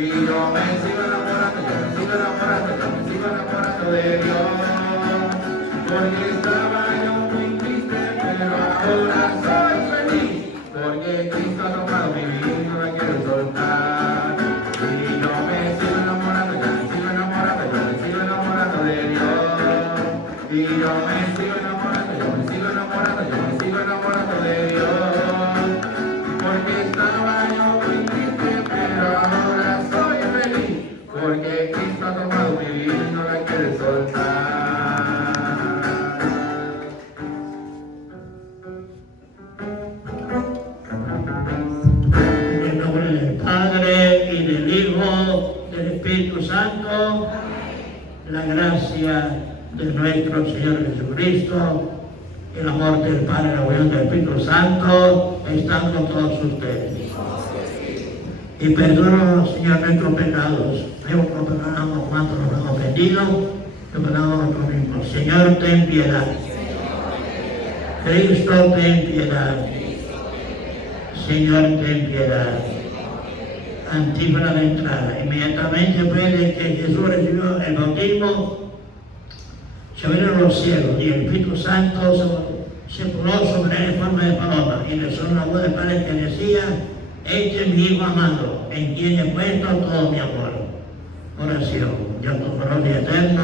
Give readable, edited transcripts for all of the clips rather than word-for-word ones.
y yo me sigo enamorando, yo me sigo enamorando, yo me sigo enamorando de Dios. Porque estaba yo muy triste, pero ahora soy feliz, porque Cristo ha tomado mi vida y no la quiero soltar. Y yo me sigo enamorando, yo me sigo enamorando, yo me sigo enamorando de Dios. Y yo me sigo enamorando, yo me sigo enamorando, yo me sigo enamorando de Dios. Porque estaba yo muy triste, pero ahora soy feliz, porque Cristo ha tomado mi vida y no la quiere soltar. En el nombre del Padre y del Hijo, del Espíritu Santo, la gracia de nuestro Señor Jesucristo, el amor del Padre, la unión del Espíritu Santo, están con todos ustedes. Y perdónanos, Señor, nuestros pecados. Nos perdonamos cuanto nos hemos ofendido, nos perdonamos a nosotros mismos. Señor, ten piedad. Cristo, ten piedad. Señor, ten piedad. Antífona de entrada. Inmediatamente después de que Jesús recibió el bautismo, se abrieron los cielos y el Espíritu Santo se posó sobre él en forma de paloma y le sonó una voz de Padre que decía: este es mi Hijo amado, en quien he puesto todo mi amor. Oración. Dios Todopoderoso y eterno,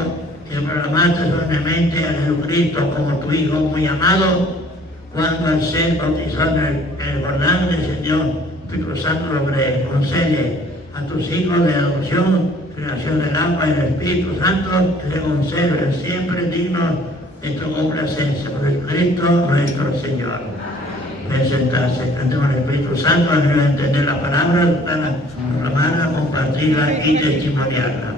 que proclamaste solemnemente a Jesucristo como tu Hijo muy amado, cuando al ser bautizado en el Jordán descendió el Espíritu Santo sobre él. Concede a tus hijos de adopción, creación del agua y del Espíritu Santo, que se conserven siempre dignos de tu complacencia por Jesucristo nuestro Señor. Pueden sentarse, cantemos al Espíritu Santo, ayúdanos a entender la palabra, para proclamarla, compartirla y testimoniarla.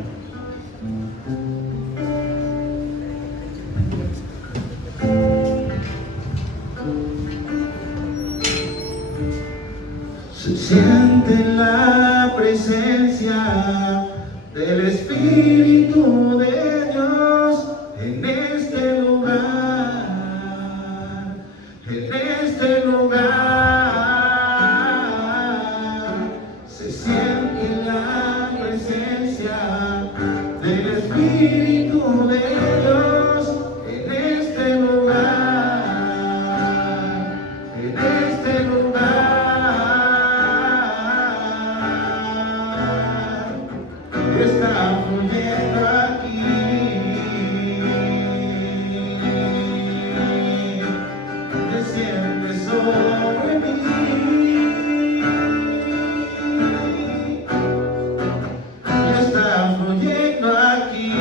Se siente la presencia del Espíritu de Dios en este lugar, en este lugar. Se siente la presencia del Espíritu de Dios en este lugar, en este lugar. Está fluyendo aquí, desciende sobre mí, está fluyendo aquí,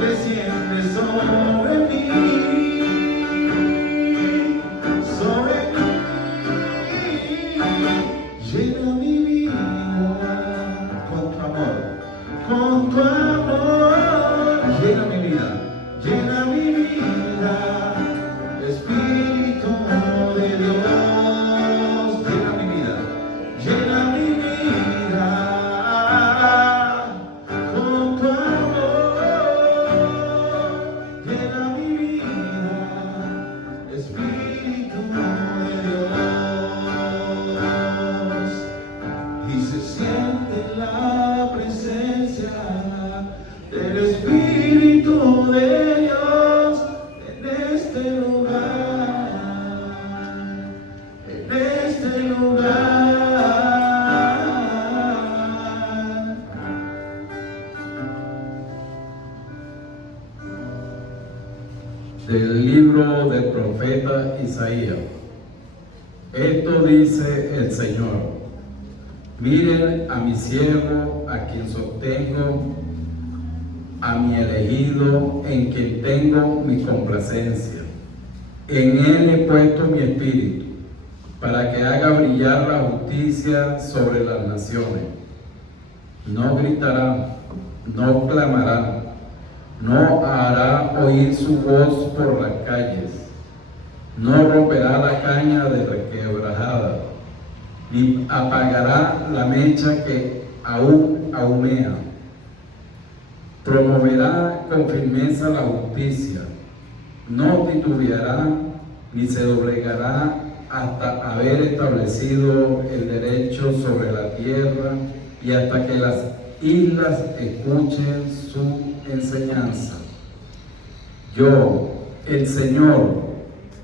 desciende sobre mí, sobre mí. Llena mi vida con tu amor, llena mi vida, Espíritu de Dios, llena mi vida, con tu amor, llena mi vida, Espíritu de Dios. Y se siente la presencia del Espíritu de Dios en este lugar, en este lugar. Del libro del profeta Isaías. Esto dice el Señor: miren a mi siervo, a quien sostengo, a mi elegido, en quien tengo mi complacencia. En él he puesto mi espíritu, para que haga brillar la justicia sobre las naciones. No gritará, no clamará, no hará oír su voz por las calles, no romperá la caña de requebrajada, ni apagará la mecha que aún humea. Promoverá con firmeza la justicia, no titubeará ni se doblegará hasta haber establecido el derecho sobre la tierra y hasta que las islas escuchen su enseñanza. Yo, el Señor,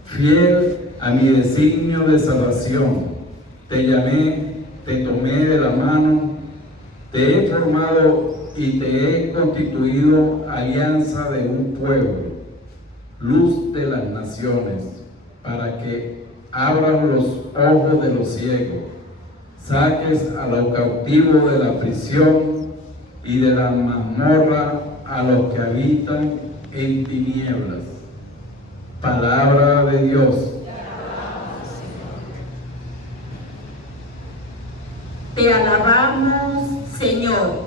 fiel a mi designio de salvación, te llamé, te tomé de la mano, te he formado y te he constituido alianza de un pueblo, luz de las naciones, para que abras los ojos de los ciegos, saques a los cautivos de la prisión y de la mazmorra a los que habitan en tinieblas. Palabra de Dios. Te alabamos, Señor.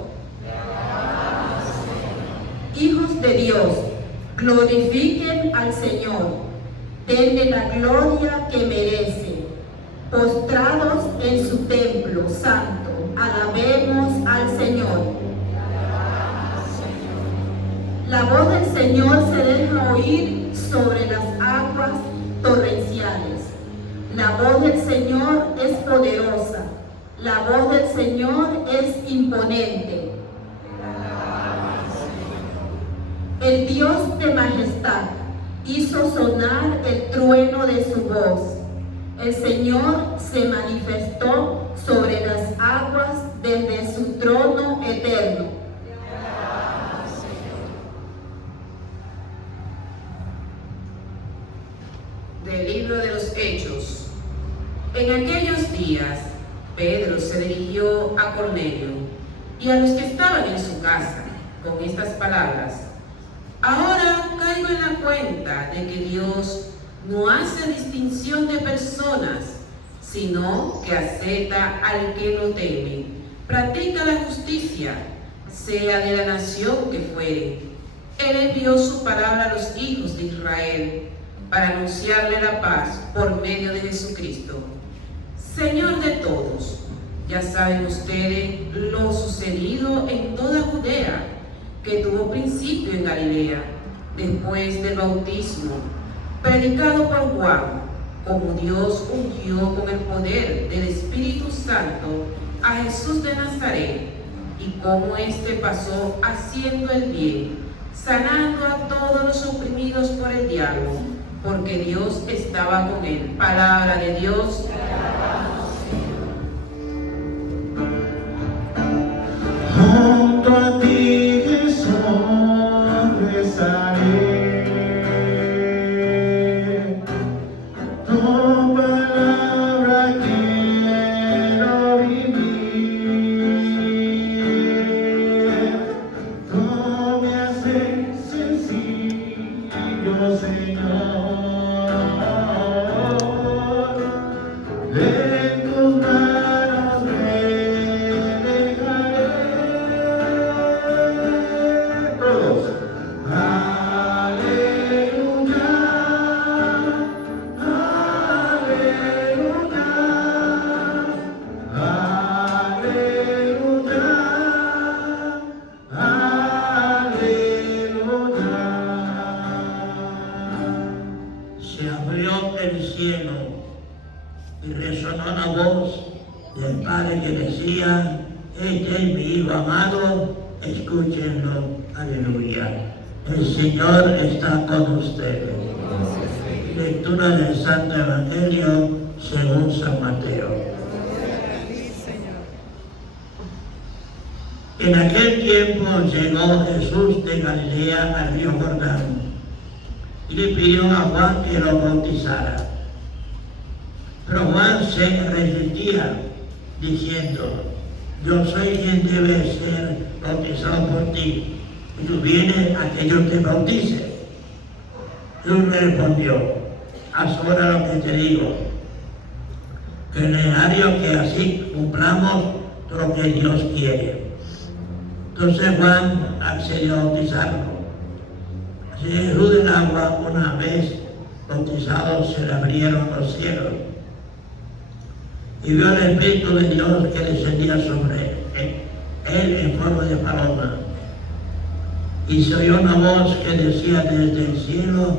Hijos de Dios, glorifiquen al Señor. Denle la gloria que merece. Postrados en su templo santo, alabemos al Señor. La voz del Señor se deja oír sobre las aguas torrenciales. La voz del Señor es poderosa. La voz del Señor es imponente. El Dios de majestad hizo sonar el trueno de su voz. El Señor se manifestó sobre las aguas desde su trono eterno. Del libro de los Hechos. En aquellos días, Pedro se dirigió a Cornelio y a los que estaban en su casa con estas palabras: ahora caigo en la cuenta de que Dios no hace distinción de personas, sino que acepta al que lo teme, practica la justicia, sea de la nación que fuere. Él envió su palabra a los hijos de Israel para anunciarle la paz por medio de Jesucristo. Señor de todos, ya saben ustedes lo sucedido en toda Judea, que tuvo principio en Galilea, después del bautismo, predicado por Juan, como Dios ungió con el poder del Espíritu Santo a Jesús de Nazaret, y cómo éste pasó haciendo el bien, sanando a todos los oprimidos por el diablo, porque Dios estaba con él. Palabra de Dios. Junto a ti, Jesús, rezaré. Tu palabra quiero vivir. Tú me haces sencillo, Señor. En tus manos me dejaré. Todos. Aleluya, aleluya, aleluya, aleluya. Se abrió el cielo y resonó la voz del Padre que decía: este es mi Hijo amado, escúchenlo. Aleluya. El Señor está con ustedes. Lectura del Santo Evangelio según San Mateo. En aquel tiempo llegó Jesús de Galilea al río Jordán y le pidió a Juan que lo bautizara. Pero Juan se resistía, diciendo: yo soy quien debe ser bautizado por ti, y tú vienes a que yo te bautice. Jesús le respondió: haz ahora lo que te digo, que es necesario que así cumplamos todo lo que Dios quiere. Entonces Juan accedió a bautizarlo. Así Jesús del agua, una vez bautizado, se le abrieron los cielos y vio el Espíritu de Dios que descendía sobre él en forma de paloma. Y se oyó una voz que decía desde el cielo: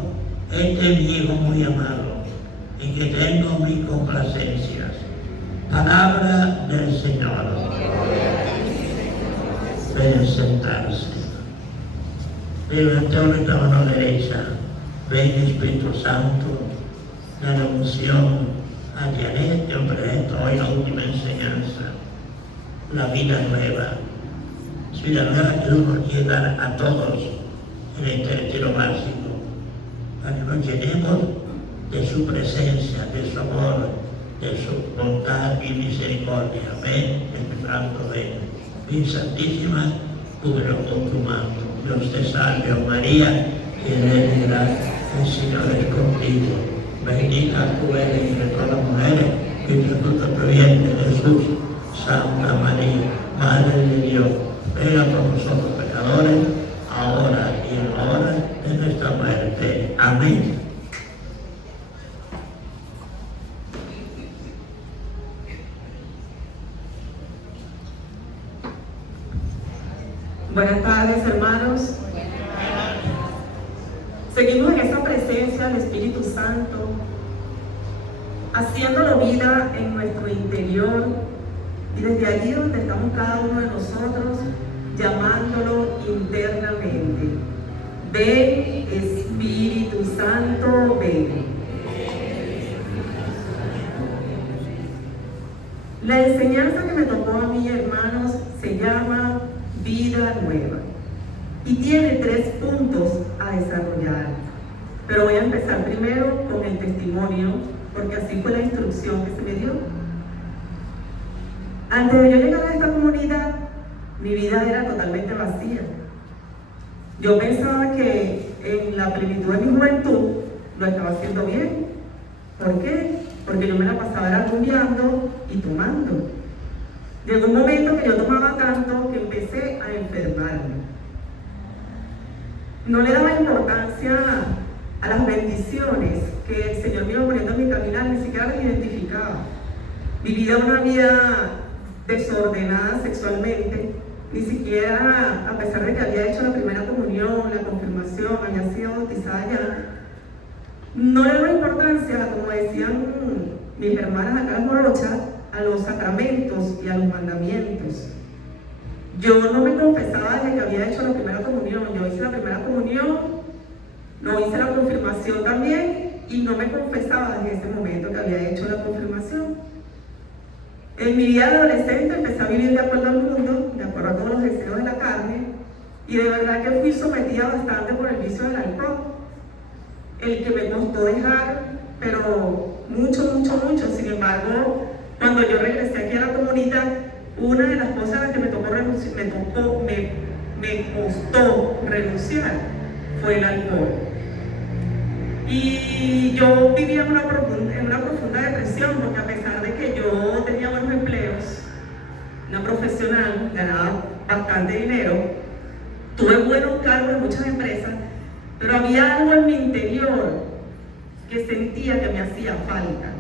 este es mi Hijo muy amado, en que tengo mis complacencias. Palabra del Señor. Pueden sentarse. Levantó nuestra mano derecha. Ven Espíritu Santo, la unción a Janet. Yo presento hoy la última enseñanza, la vida nueva. Vida nueva que Dios nos quiere dar a todos en este retiro básico, para que nos llenemos de su presencia, de su amor, de su bondad y misericordia. Ven, Espíritu Santo, ven. Virgen Santísima, cúbrelo con tu manto. Dios te salve, oh María, llena de gracia, el Señor es contigo. Bendita tú eres entre todas las mujeres, y entre fruto de tu vientre, Jesús. Santa María, Madre de Dios, ruega por nosotros pecadores, ahora y en la hora de nuestra muerte. Amén. Buenas tardes, hermanos. Seguimos en esta presencia del Espíritu Santo, haciéndolo vida en nuestro interior, y desde allí donde estamos cada uno de nosotros, llamándolo internamente. Ven, Espíritu Santo, ven. La enseñanza que me tocó a mí, hermanos, se llama Vida Nueva y tiene 3 puntos a desarrollar. Pero voy a empezar primero con el testimonio, porque así fue la instrucción que se me dio. Antes de yo llegar a esta comunidad, mi vida era totalmente vacía. Yo pensaba que en la plenitud de mi juventud lo estaba haciendo bien. ¿Por qué? Porque yo me la pasaba rumbeando y tomando. Llegó un momento que yo tomaba tanto que empecé a enfermarme. No le daba importancia a las bendiciones que el Señor me iba poniendo en mi caminar, ni siquiera las identificaba. Vivía una vida desordenada sexualmente, ni siquiera, a pesar de que había hecho la primera comunión, la confirmación, había sido bautizada ya, no le daba importancia, como decían mis hermanas acá en Morocha, a los sacramentos y a los mandamientos. Yo no me confesaba desde que había hecho la primera comunión. Yo hice la primera comunión, no hice la confirmación también, y no me confesaba desde ese momento que había hecho la confirmación. En mi vida de adolescente empecé a vivir de acuerdo al mundo, de acuerdo a todos los deseos de la carne, y de verdad que fui sometida bastante por el vicio del alcohol, el que me costó dejar, pero mucho. Sin embargo, cuando yo regresé aquí a la comunidad, una de las cosas a las que me costó renunciar fue el alcohol. Y yo vivía en una profunda depresión, porque a pesar de que yo tenía buenos empleos, una profesional, ganaba bastante dinero, tuve buenos cargos en muchas empresas, pero había algo en mi interior que sentía que me hacía falta.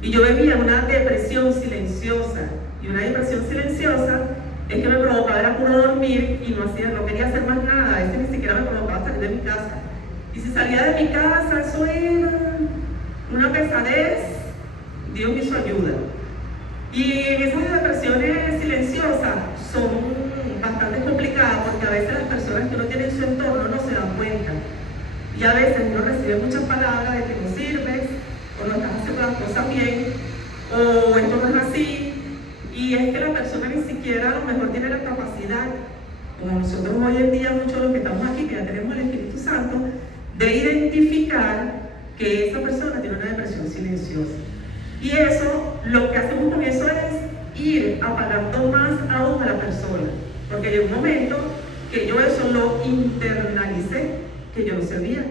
Y yo vivía una depresión silenciosa. Y una depresión silenciosa es que me provocaba era puro dormir y no quería hacer más nada. A veces ni siquiera me provocaba salir de mi casa. Y si salía de mi casa, eso era una pesadez. Dios me hizo ayuda. Y esas depresiones silenciosas son bastante complicadas, porque a veces las personas que uno tiene en su entorno no se dan cuenta. Y a veces uno recibe muchas palabras de que no sirves, o no estás haciendo las cosas bien, o esto no es así. Y es que la persona ni siquiera a lo mejor tiene la capacidad, como nosotros hoy en día, muchos de los que estamos aquí, que ya tenemos el Espíritu Santo, de identificar que esa persona tiene una depresión silenciosa. Y eso, lo que hacemos con eso es ir apagando más aún a la persona. Porque llegó un momento que yo eso lo internalicé, que yo no servía.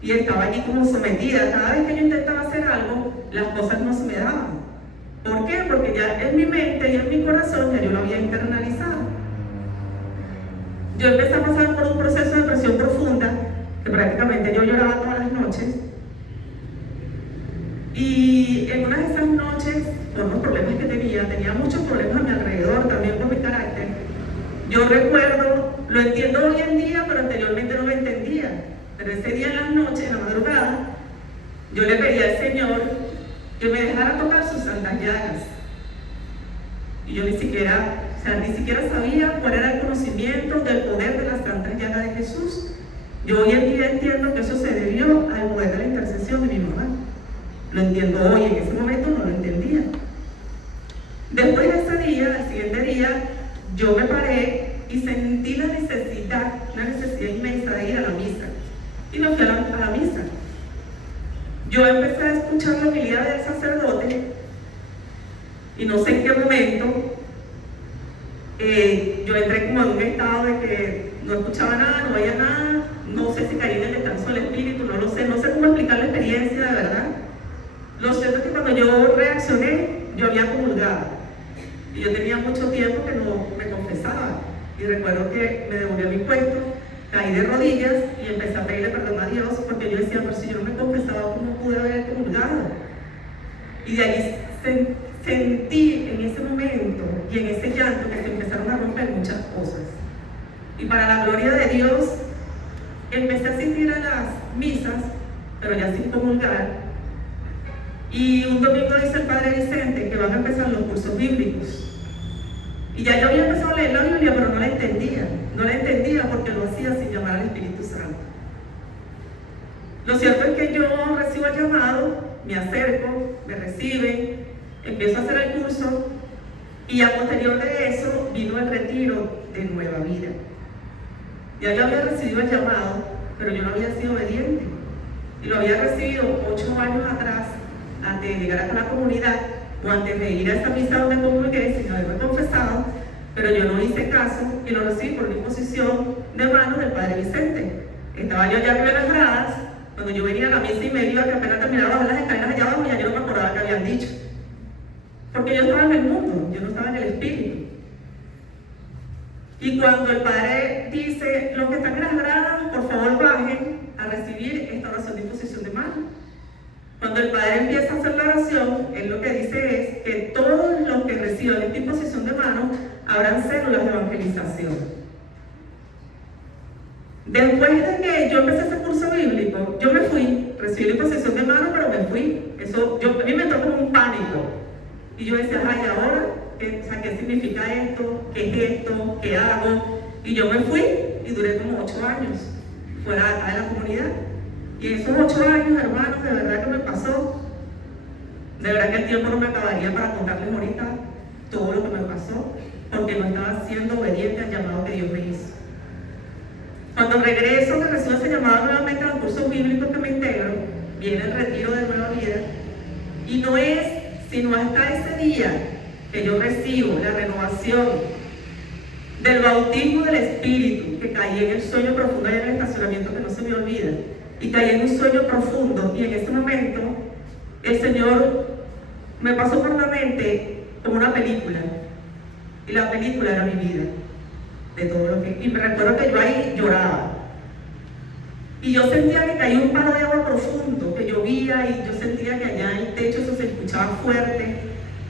Y estaba allí como sometida. Cada vez que yo intentaba hacer algo, las cosas no se me daban. ¿Por qué? Porque ya en mi mente y en mi corazón ya yo lo había internalizado. Yo empecé a pasar por un proceso de depresión profunda, que prácticamente yo lloraba todas las noches. Y en una de esas noches, por los problemas que tenía muchos problemas a mi alrededor, también por mi carácter. Yo recuerdo, lo entiendo hoy en día, pero anteriormente no lo entendía. Pero ese día en la noche, en la madrugada, yo le pedí al Señor que me dejara tocar sus santas llagas. Y yo ni siquiera sabía cuál era el conocimiento del poder de las santas llagas de Jesús. Yo hoy en día entiendo que eso se debió al poder de la intercesión de mi mamá. Lo entiendo hoy, en ese momento no lo entendía. Después de ese día, el siguiente día, yo me paré y sentí la necesidad, una necesidad inmensa de ir a la misa. Y me fui a la misa. Yo empecé a escuchar la homilía del sacerdote y no sé en qué momento yo entré como en un estado de que no escuchaba nada, no veía nada, no sé si caí en el descanso del espíritu, no lo sé, no sé cómo explicar la experiencia de verdad. Lo cierto es que cuando yo reaccioné, yo había comulgado y yo tenía mucho tiempo que no me confesaba y recuerdo que me devolví a mi puesto, caí de rodillas y empecé a pedirle perdón a Dios porque yo decía, pero si yo no me confesaba, ¿cómo pude haber comulgado? Y de ahí sentí en ese momento y en ese llanto que se empezaron a romper muchas cosas. Y para la gloria de Dios, empecé a asistir a las misas, pero ya sin comulgar. Y un domingo dice el Padre Vicente que van a empezar los cursos bíblicos. Y ya yo había empezado a leer la Biblia, pero no la entendía. No la entendía porque lo hacía sin llamar al Espíritu Santo. Lo cierto es que yo recibo el llamado, me acerco, me reciben, empiezo a hacer el curso y a posterior de eso vino el retiro de Nueva Vida. Ya yo había recibido el llamado, pero yo no había sido obediente. Y lo había recibido 8 años atrás, antes de llegar a la comunidad, o antes de ir a esta misa donde comulgué, sin haberme confesado, pero yo no hice caso y lo recibí por la imposición de manos del Padre Vicente. Estaba yo allá arriba en las gradas, cuando yo venía a la misa y me iba, que apenas terminaba de bajar las escaleras allá abajo, ya yo no me acordaba que habían dicho. Porque yo estaba en el mundo, yo no estaba en el espíritu. Y cuando el Padre dice, los que están en las gradas, por favor bajen a recibir esta oración de imposición de manos. Cuando el Padre empieza a hacer la oración, él lo que dice es que todos los que reciban esta imposición de manos habrán células de evangelización. Después de que yo empecé ese curso bíblico, yo me fui, recibí la imposición de manos, pero me fui. A mí me entró como un pánico. Y yo decía, ay, ¿ahora? ¿Qué significa esto? ¿Qué es esto? ¿Qué hago? Y yo me fui y duré como 8 años fuera de acá de la comunidad. Y en esos 8 años, hermanos, de verdad que me pasó. De verdad que el tiempo no me acabaría para contarles ahorita todo lo que me pasó, porque no estaba siendo obediente al llamado que Dios me hizo. Cuando regreso, que recibo ese llamado nuevamente a los cursos bíblicos que me integro, viene el retiro de Nueva Vida. Y no es sino hasta ese día que yo recibo la renovación del bautismo del Espíritu, que caí en el sueño profundo allá en el estacionamiento que no se me olvida. Y caí en un sueño profundo y en ese momento el Señor me pasó por la mente como una película y la película era mi vida, de todo lo que... Y me recuerdo que yo ahí lloraba y yo sentía que caía un palo de agua profundo, que llovía y yo sentía que allá en el techo eso se escuchaba fuerte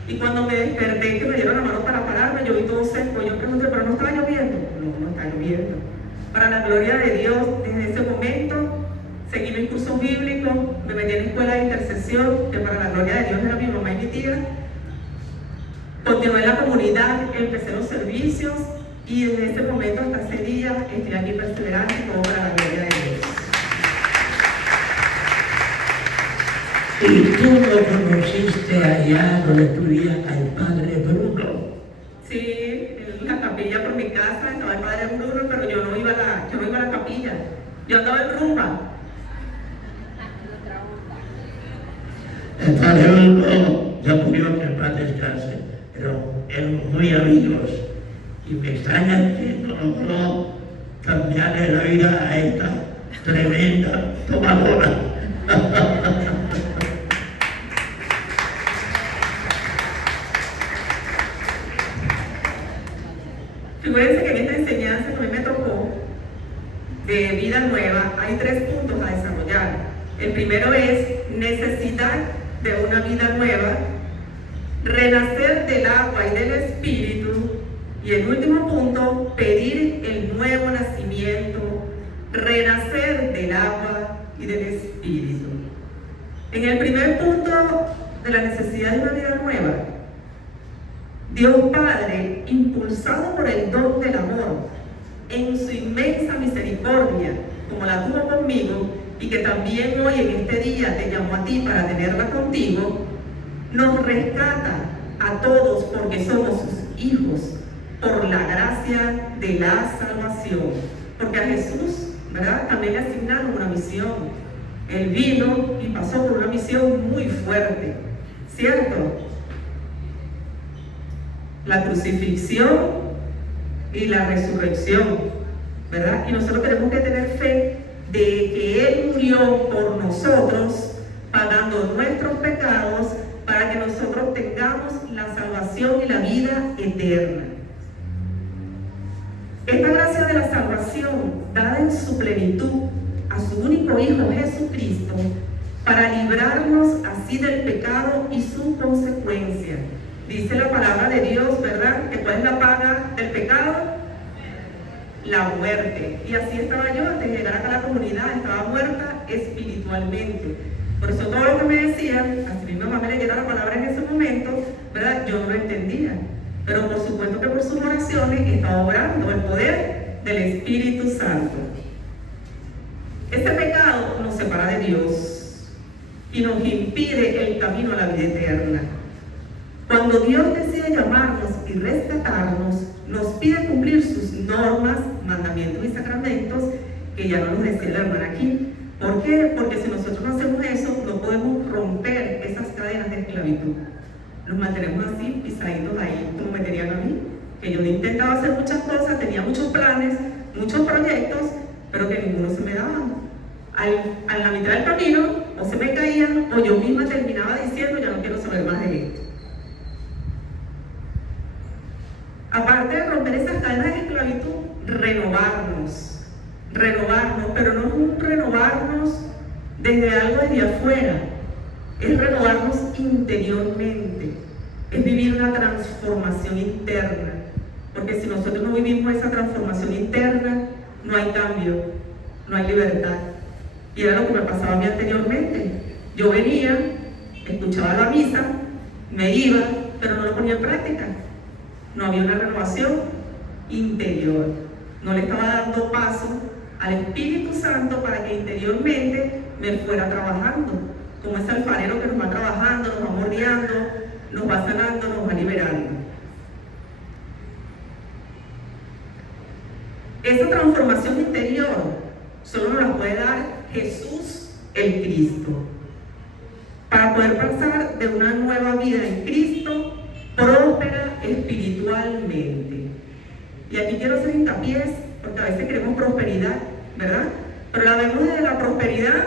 y cuando me desperté que me dieron la mano para pararme yo vi todo seco y yo pregunté, ¿pero no estaba lloviendo? No está lloviendo. Para la gloria de Dios, desde ese momento seguí mis cursos bíblicos, me metí en la escuela de intercesión, que para la gloria de Dios era mi mamá y mi tía. Continué en la comunidad, empecé los servicios y desde ese momento hasta ese día estoy aquí perseverante y todo para la gloria de Dios. ¿Y tú lo conociste allá donde vivía al Padre Bruno? Sí, en la capilla por mi casa estaba el Padre Bruno, pero yo no iba a la capilla, yo andaba en rumba. El Padre Bruno ya murió, que en paz descanse, pero eran muy amigos y me extraña que no logró cambiarle la vida a esta tremenda tomadora. Figúrense que en esta enseñanza que a mí me tocó de vida nueva hay 3 puntos a desarrollar. El primero es necesidad de una vida nueva, renacer del agua y del espíritu, y el último punto, pedir el nuevo nacimiento, renacer del agua y del espíritu. En el primer punto de la necesidad de una vida nueva, Dios Padre, impulsado por el don del amor, en su inmensa misericordia, como la tuvo conmigo, y que también hoy en este día te llamó a ti para tenerla contigo, nos rescata a todos porque somos sus hijos, por la gracia de la salvación. Porque a Jesús, ¿verdad?, también le asignaron una misión. Él vino y pasó por una misión muy fuerte, ¿cierto? La crucifixión y la resurrección, ¿verdad? Y nosotros tenemos que tener fe de que Él murió por nosotros, pagando nuestros pecados, para que nosotros tengamos la salvación y la vida eterna. Esta gracia de la salvación, dada en su plenitud a su único Hijo Jesucristo, para librarnos así del pecado y su consecuencia. Dice la palabra de Dios, ¿verdad?, que ¿cuál es la paga del pecado? La muerte. Y así estaba yo antes de llegar acá a la comunidad, estaba muerta espiritualmente. Por eso todo lo que me decían, así mi mamá me leyera la palabra en ese momento, ¿verdad?, yo no lo entendía. Pero por supuesto que por sus oraciones estaba obrando el poder del Espíritu Santo. Este pecado nos separa de Dios y nos impide el camino a la vida eterna. Cuando Dios decide llamarnos y rescatarnos, nos pide cumplir sus normas, mandamientos y sacramentos, que ya no nos decía la hermana aquí. ¿Por qué? Porque si nosotros no hacemos eso, no podemos romper esas cadenas de esclavitud. Nos mantenemos así, pisaditos ahí, como me tenían a mí, que yo intentaba hacer muchas cosas, tenía muchos planes, muchos proyectos, pero que ninguno se me daba. A la mitad del camino, o se me caían, o yo misma terminaba diciendo, ya no quiero saber más de esto. Aparte de romper esas cadenas de esclavitud, renovarnos, pero no es un renovarnos desde algo desde afuera, es renovarnos interiormente, es vivir una transformación interna, porque si nosotros no vivimos esa transformación interna, no hay cambio, no hay libertad. Y era lo que me pasaba a mí anteriormente. Yo venía, escuchaba la misa, me iba, pero no lo ponía en práctica. No había una renovación interior. No le estaba dando paso al Espíritu Santo para que interiormente me fuera trabajando. Como ese alfarero que nos va trabajando, nos va moldeando, nos va sanando, nos va liberando. Esa transformación interior solo nos la puede dar Jesús el Cristo. Para poder pasar de una nueva vida en Cristo, próspera espiritualmente. Y aquí quiero hacer hincapié, porque a veces queremos prosperidad, ¿verdad? Pero la vemos desde la prosperidad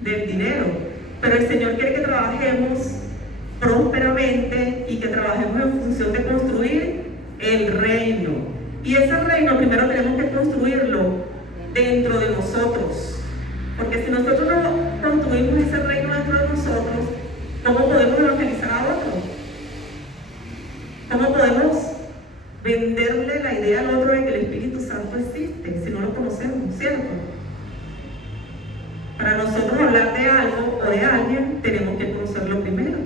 del dinero. Pero el Señor quiere que trabajemos prósperamente y que trabajemos en función de construir el reino. Y ese reino primero tenemos que construirlo dentro de nosotros. Porque si nosotros no construimos ese reino dentro de nosotros, ¿cómo podemos evangelizar a otros? ¿Cómo podemos venderle la idea al otro de que el Espíritu Santo existe si no lo conocemos, ¿cierto? Para nosotros hablar de algo o de alguien, tenemos que conocerlo primero.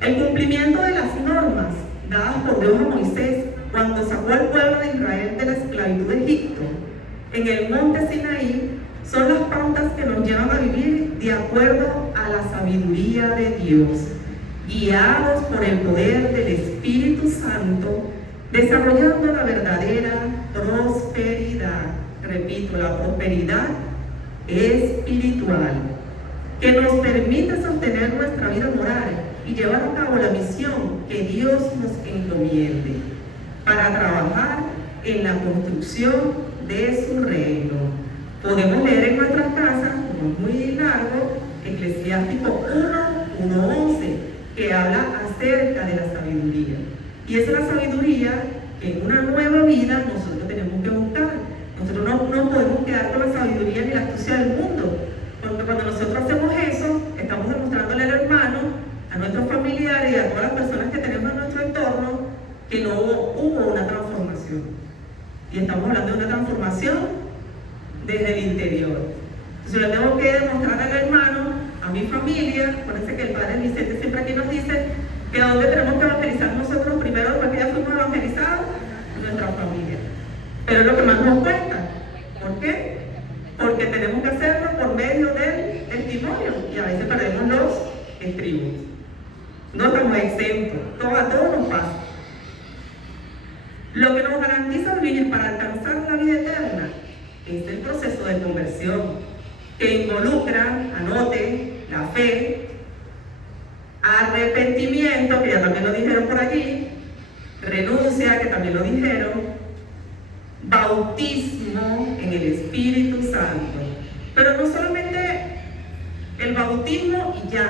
El cumplimiento de las normas dadas por Dios a Moisés cuando sacó al pueblo de Israel de la esclavitud de Egipto en el monte Sinaí son las pautas que nos llevan a vivir de acuerdo a la sabiduría de Dios, guiados por el poder del Espíritu Santo, desarrollando la verdadera prosperidad. Repito, la prosperidad espiritual, que nos permite sostener nuestra vida moral y llevar a cabo la misión que Dios nos encomiende para trabajar en la construcción de su reino. Podemos leer en nuestras casas, como es muy largo, Eclesiástico 1:11, que habla acerca de la sabiduría. Y esa es la sabiduría que en una nueva vida nosotros tenemos que buscar. Nosotros no podemos quedar con la sabiduría ni la astucia del mundo, porque cuando nosotros hacemos eso, estamos demostrándole al hermano, a nuestros familiares y a todas las personas que tenemos en nuestro entorno que no hubo una transformación. Y estamos hablando de una transformación desde el interior. Entonces yo tengo que demostrar al hermano, a mi familia, acuérdense que el padre Vicente siempre aquí nos dice que a dónde tenemos que evangelizar nosotros primero, después que ya fuimos evangelizados, en nuestra familia. Pero es lo que más nos cuesta. ¿Por qué? Porque tenemos que hacerlo por medio del testimonio y a veces perdemos los estribos. No estamos exentos, a todos nos pasa. Lo que nos garantiza vivir para alcanzar la vida eterna es el proceso de conversión, que involucra, anote, la fe, arrepentimiento, que ya también lo dijeron por allí, renuncia, que también lo dijeron, bautismo en el Espíritu Santo. Pero no solamente el bautismo y ya,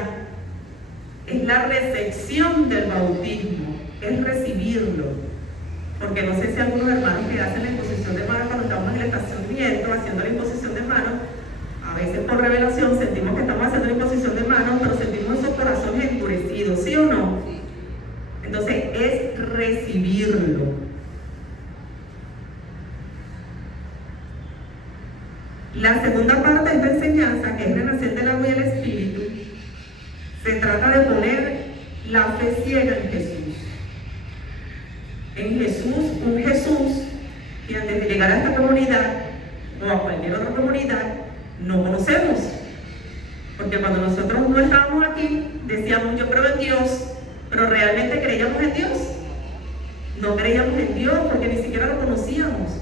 es la recepción del bautismo, es recibirlo. Porque no sé si algunos hermanos que hacen la imposición de manos cuando estamos en el estacionamiento haciendo la imposición de manos, a veces por revelación sentimos que estamos haciendo la imposición de manos, pero sentimos esos corazones endurecidos, ¿sí o no? Entonces es recibirlo. La segunda parte de esta enseñanza, que es renacer del agua y el Espíritu, se trata de poner la fe ciega en Jesús. En Jesús, un Jesús que antes de llegar a esta comunidad o a cualquier otra comunidad no conocemos. Porque cuando nosotros no estábamos aquí, decíamos yo creo en Dios, pero realmente creíamos en Dios. No creíamos en Dios porque ni siquiera lo conocíamos.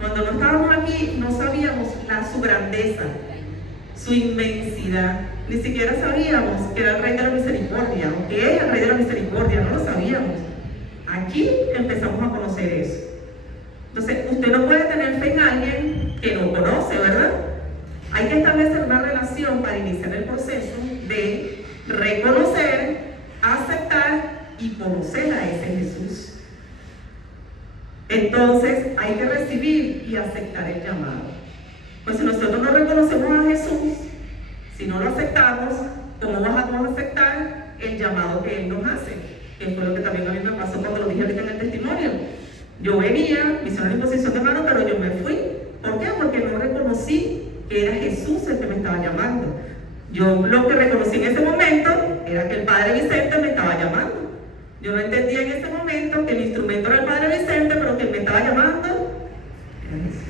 Cuando no estábamos aquí, no sabíamos su grandeza, su inmensidad. Ni siquiera sabíamos que era el Rey de la Misericordia, o que era el Rey de la Misericordia, no lo sabíamos. Aquí empezamos a conocer eso. Entonces, usted no puede tener fe en alguien que no conoce, ¿verdad? Hay que establecer una relación para iniciar el proceso de reconocer, aceptar y conocer a ese Jesús. Entonces, hay que recibir y aceptar el llamado. Pues si nosotros no reconocemos a Jesús, si no lo aceptamos, ¿cómo vamos a aceptar el llamado que Él nos hace? Que fue lo que también a mí me pasó cuando lo dije ahorita en el testimonio. Yo venía, me hicieron la imposición de mano, pero yo me fui. ¿Por qué? Porque no reconocí que era Jesús el que me estaba llamando. Yo lo que reconocí en ese momento era que el Padre Vicente me estaba llamando. Yo no entendía en ese momento que el instrumento era el Padre Vicente, pero que me estaba llamando era Jesús.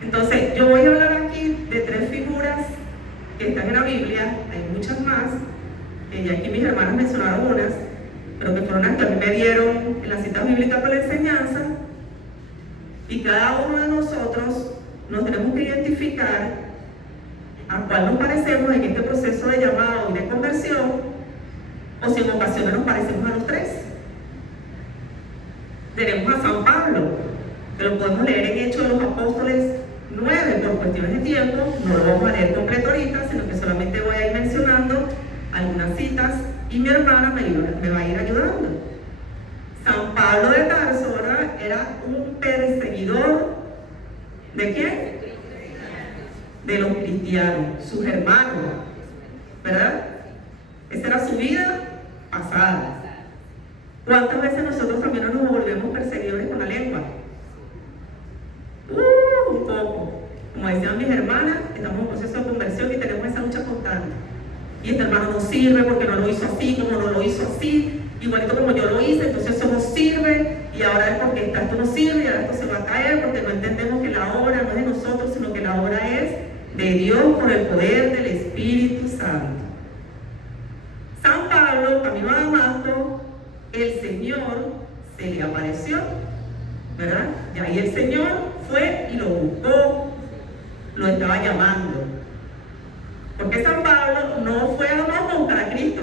Entonces, yo voy a hablar aquí de 3 figuras que están en la Biblia, hay muchas más. Ya aquí mis hermanas mencionaron unas, pero que fueron las que a mí me dieron en la cita bíblica para la enseñanza. Y cada uno de nosotros nos tenemos que identificar a cuál nos parecemos en este proceso de llamado y de conversión, o si en ocasiones nos parecemos a los 3. Tenemos a San Pablo, que lo podemos leer en Hechos de los Apóstoles 9, por cuestiones de tiempo, no lo vamos a leer completo ahorita, sino que solamente voy a ir mencionando algunas citas y mi hermana me va a ir ayudando. San Pablo de Tarso, ¿verdad? Era un perseguidor ¿de quién? De los cristianos, sus hermanos, ¿verdad? Esa era su vida pasada. ¿Cuántas veces nosotros también nos volvemos perseguidores con la lengua? Un poco. Como decían mis hermanas, estamos en un proceso de conversión y tenemos esa lucha constante. Y este hermano no sirve porque no lo hizo así, como no lo hizo así, igualito como yo lo hice, entonces eso no sirve, y ahora es porque esto no sirve, y ahora esto se va a caer, porque no entendemos que la obra no es de nosotros, sino que la obra es de Dios por el poder del Espíritu Santo. San Pablo, camino a Damasco, el Señor se le apareció, ¿verdad? Y ahí el Señor fue y lo buscó, lo estaba llamando. Porque San Pablo no fue a Damasco a buscar a Cristo.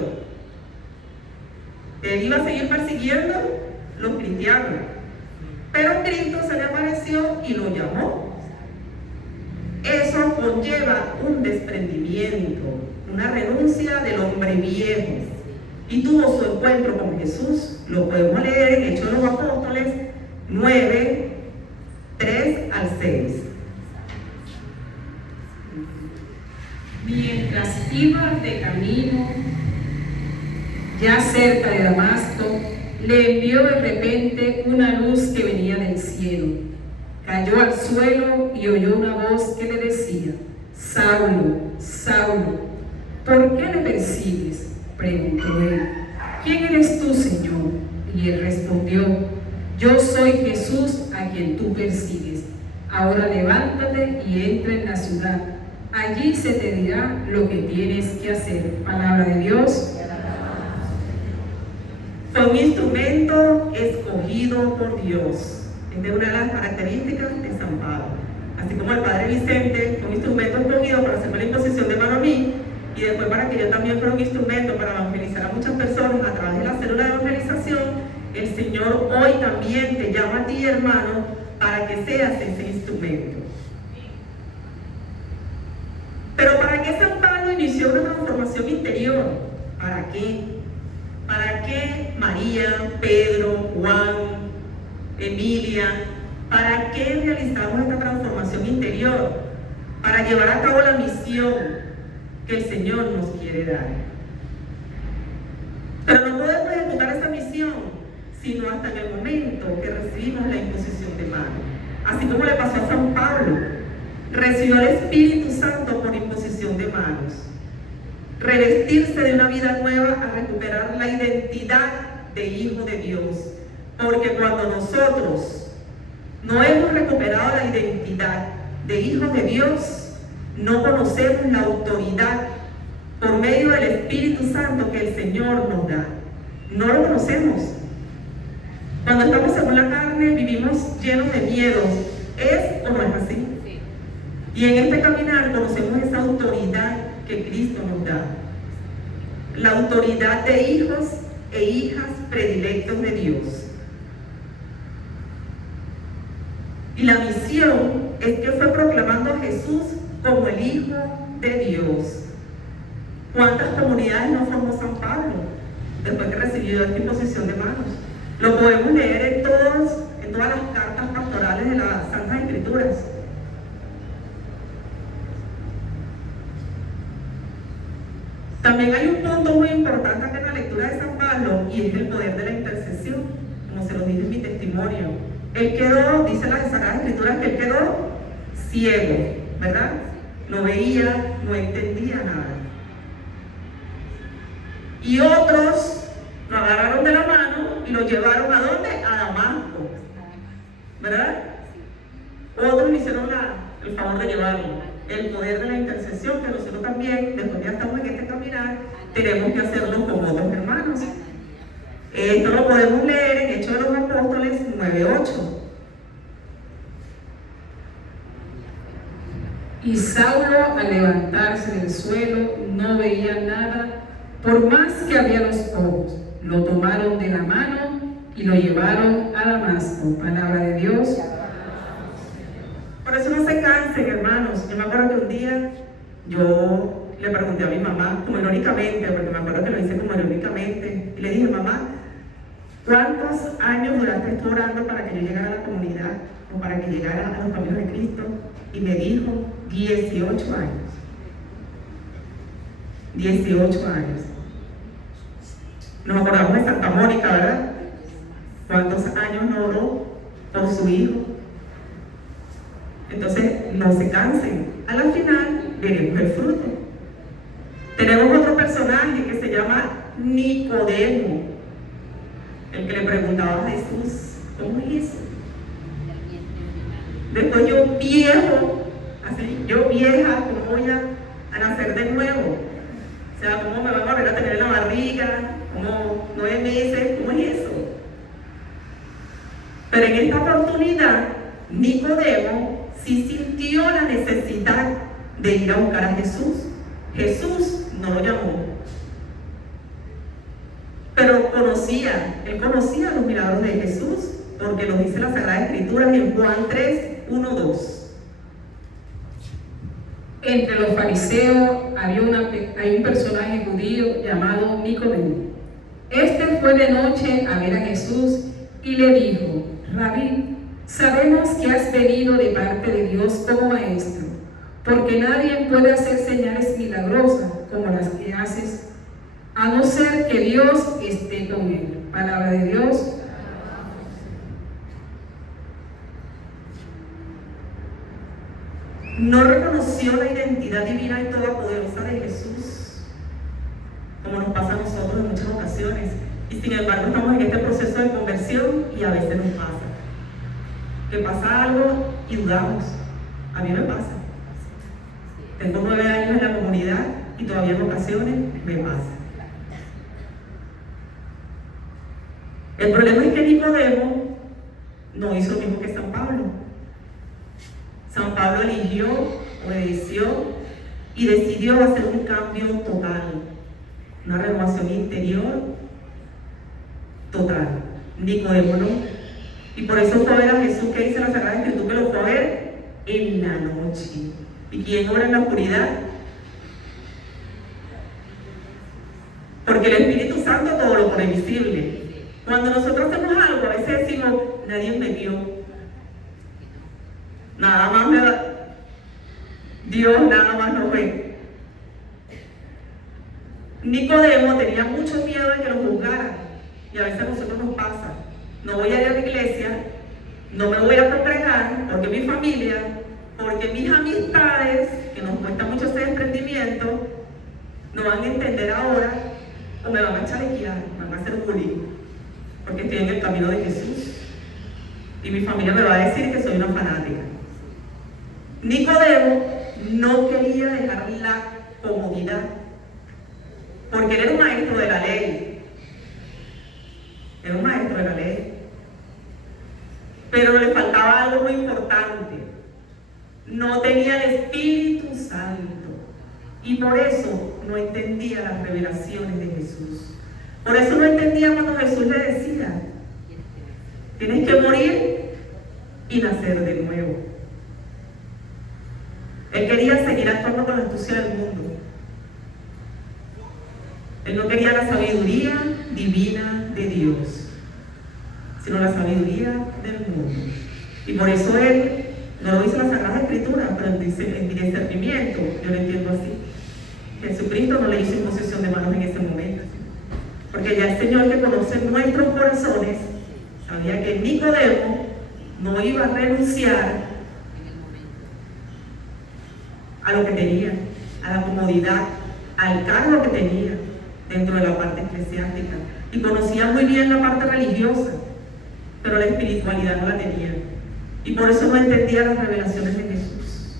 Él iba a seguir persiguiendo los cristianos. Pero Cristo se le apareció y lo llamó. Eso conlleva un desprendimiento, una renuncia del hombre viejo. Y tuvo su encuentro con Jesús. Lo podemos leer en Hechos de los Apóstoles 9, 3 al 6. Mientras iba de camino, ya cerca de Damasco, le envió de repente una luz que venía del cielo. Cayó al suelo y oyó una voz que le decía: Saulo, Saulo, ¿por qué me persigues? Preguntó él. ¿Quién eres tú, Señor? Y él respondió: Yo soy Jesús a quien tú persigues. Ahora levántate y entra en la ciudad. Allí se te dirá lo que tienes que hacer. Palabra de Dios. Fue un instrumento escogido por Dios. Esta es una de las características de San Pablo. Así como el Padre Vicente fue un instrumento escogido para hacerme la imposición de mano a mí, y después para que yo también fuera un instrumento para evangelizar a muchas personas a través de la célula de evangelización, el Señor hoy también te llama a ti, hermano, para que seas ese instrumento. Pero ¿para qué San Pablo inició una transformación interior? ¿Para qué? ¿Para qué María, Pedro, Juan, Emilia, para qué realizamos esta transformación interior? Para llevar a cabo la misión que el Señor nos quiere dar. Pero no podemos ejecutar esa misión sino hasta en el momento que recibimos la imposición de mano. Así como le pasó a San Pablo, recibió el Espíritu Santo por imposición de manos. Revestirse de una vida nueva a recuperar la identidad de hijo de Dios. Porque cuando nosotros no hemos recuperado la identidad de hijos de Dios, no conocemos la autoridad por medio del Espíritu Santo que el Señor nos da. No lo conocemos. Cuando estamos según la carne, vivimos llenos de miedo. ¿Es o no es así? Y en este caminar conocemos esa autoridad que Cristo nos da. La autoridad de hijos e hijas predilectos de Dios. Y la misión es que fue proclamando a Jesús como el Hijo de Dios. ¿Cuántas comunidades no formó San Pablo después que recibió esta imposición de manos? Lo podemos leer en todas las cartas pastorales de las Santas Escrituras. También hay un punto muy importante acá en la lectura de San Pablo, y es el poder de la intercesión, como se lo dije en mi testimonio. Él quedó, dice las Sagradas Escrituras, que él quedó ciego, ¿verdad? No veía, no entendía nada. Y otros lo agarraron de la mano y lo llevaron ¿a dónde? A Damasco, ¿verdad? Otros le hicieron el favor de llevarlo. El poder de la intercesión, que nosotros también, después ya estamos en este caminar, tenemos que hacerlo con otros hermanos. Esto lo podemos leer en Hechos de los Apóstoles 9:8. Y Saulo, al levantarse del suelo, no veía nada, por más que abría los ojos. Lo tomaron de la mano y lo llevaron a Damasco. Palabra de Dios. Por eso no se cansen, hermanos. Yo me acuerdo que un día yo le pregunté a mi mamá, como irónicamente, porque me acuerdo que lo hice como irónicamente, y le dije: mamá, ¿cuántos años duraste tú orando para que yo llegara a la comunidad o para que llegara a los caminos de Cristo? Y me dijo: 18 años. 18 años. Nos acordamos de Santa Mónica, ¿verdad? ¿Cuántos años no oró por su hijo? Entonces, no se cansen. A la final, veremos el fruto. Tenemos otro personaje que se llama Nicodemo, el que le preguntaba a Jesús: ¿cómo es eso? Después yo viejo, así, yo vieja, ¿cómo voy a nacer de nuevo? O sea, ¿cómo me van a volver a tener en la barriga? ¿Cómo 9 meses? ¿Cómo es eso? Pero en esta oportunidad, Nicodemo sí sintió la necesidad de ir a buscar a Jesús. Jesús no lo llamó, pero él conocía los milagros de Jesús, porque lo dice la Sagrada Escritura en Juan 3:1-2. Entre los fariseos hay un personaje judío llamado Nicodemo. Este fue de noche a ver a Jesús y le dijo: Rabí, sabemos que has venido de parte de Dios como maestro, porque nadie puede hacer señales milagrosas como las que haces, a no ser que Dios esté con él. Palabra de Dios. no reconoció la identidad divina y todopoderosa de Jesús, como nos pasa a nosotros en muchas ocasiones. Y sin embargo estamos en este proceso de conversión y a veces nos pasa que pasa algo y dudamos. A mí me pasa. Tengo 9 años en la comunidad y todavía en ocasiones me pasa. El problema es que Nicodemo no hizo lo mismo que San Pablo. San Pablo eligió, obedeció y decidió hacer un cambio total, una renovación interior total. Nicodemo no. Y por eso fue a ver a Jesús, que dice la Sagrada Escritura, que lo fue a ver en la noche. ¿Y quién obra en la oscuridad? Porque el Espíritu Santo todo lo pone visible. Cuando nosotros hacemos algo, a veces decimos, nadie me vio. Nada más me da. Dios nada más nos ve. Nicodemo tenía mucho miedo de que lo juzgaran. Y a veces a nosotros nos pasa. No voy a ir a la iglesia, no me voy a congregar, porque mi familia, porque mis amistades, que nos cuesta mucho ese desprendimiento, no van a entender ahora, o me van a chalequear, me van a hacer bullying, porque estoy en el camino de Jesús. Y mi familia me va a decir que soy una fanática. Nicodemo no quería dejar la comodidad, porque él era un maestro de la ley. Era un maestro de la ley. Pero le faltaba algo muy importante. No tenía el Espíritu Santo. Y por eso no entendía las revelaciones de Jesús. Por eso no entendía cuando Jesús le decía, tienes que morir y nacer de nuevo. Él quería seguir actuando con la astucia del mundo. Él no quería la sabiduría divina de Dios, sino la sabiduría del mundo. Y por eso él no lo hizo en la Sagrada Escritura, pero en mi discernimiento, yo lo entiendo así. Jesucristo no le hizo imposición de manos en ese momento, porque ya el Señor, que conoce nuestros corazones, sabía que Nicodemo no iba a renunciar a lo que tenía, a la comodidad, al cargo que tenía dentro de la parte eclesiástica, y conocía muy bien la parte religiosa, pero la espiritualidad no la tenía, y por eso no entendía las revelaciones de Jesús.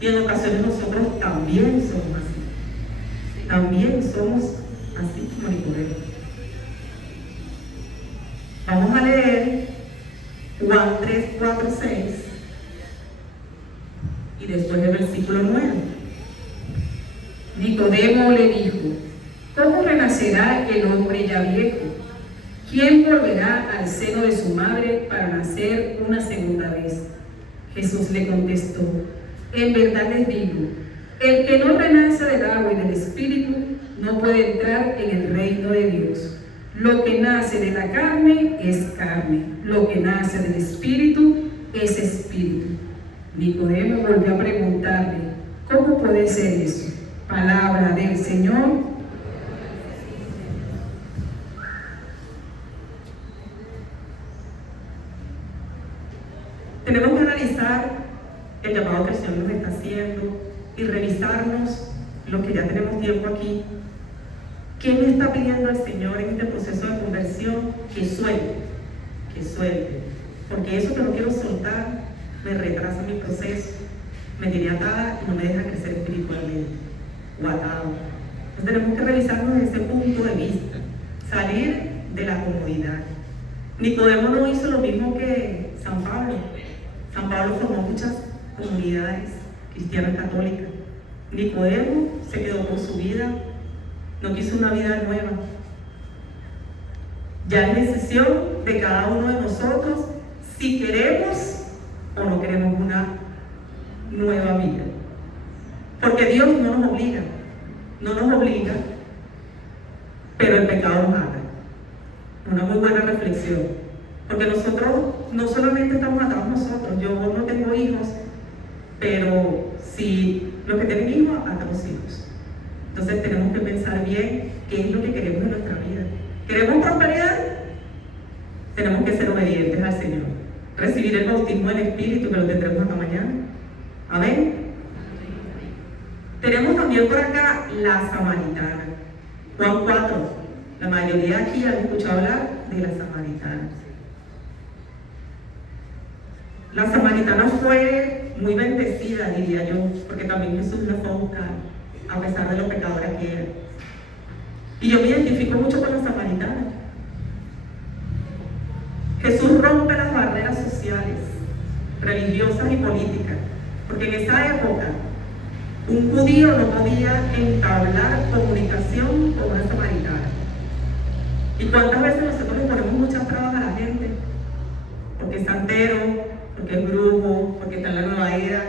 Y en ocasiones nosotros también somos así, también somos así como Nicodemo. Vamos a leer Juan 3, 4, 6 y después el versículo 9. Nicodemo le dijo, ¿cómo renacerá el hombre ya viejo? ¿Quién volverá al seno de su madre para nacer una segunda vez? Jesús le contestó, en verdad les digo, el que no renace del agua y del Espíritu no puede entrar en el reino de Dios. Lo que nace de la carne es carne, lo que nace del Espíritu es Espíritu. Nicodemo volvió a preguntarle, ¿cómo puede ser eso? Palabra del Señor. Tenemos que analizar el llamado que el Señor nos está haciendo y revisarnos lo que ya tenemos tiempo aquí. ¿Qué me está pidiendo el Señor en este proceso de conversión? Que suelte, porque eso que no quiero soltar me retrasa mi proceso, me tiene atada y no me deja crecer espiritualmente, o atado. Entonces tenemos que revisarnos desde ese punto de vista, salir de la comodidad. Nicodemo no hizo lo mismo que San Pablo. San Pablo formó muchas comunidades cristianas católicas. Nicodemo se quedó con su vida, no quiso una vida nueva. Ya es decisión de cada uno de nosotros si queremos o no queremos una nueva vida. Porque Dios no nos obliga, pero el pecado nos ata. Una muy buena reflexión. Porque nosotros no solamente estamos atados nosotros, yo no tengo hijos, pero si los que tienen hijos, atan los hijos. Entonces tenemos que pensar bien qué es lo que queremos en nuestra vida. ¿Queremos prosperidad? Tenemos que ser obedientes al Señor. Recibir el bautismo del Espíritu, que lo tendremos hasta mañana. Amén. Tenemos también por acá la samaritana. Juan 4. La mayoría aquí han escuchado hablar de la samaritana. La samaritana fue muy bendecida, diría yo, porque también Jesús la fue a buscar, a pesar de lo pecadora que era. Y yo me identifico mucho con la samaritana. Jesús rompe las barreras sociales, religiosas y políticas, porque en esa época un judío no podía entablar comunicación con una samaritana. ¿Y cuántas veces nosotros le ponemos muchas trabas a la gente? Porque es santero, porque es brujo, porque está en la nueva era,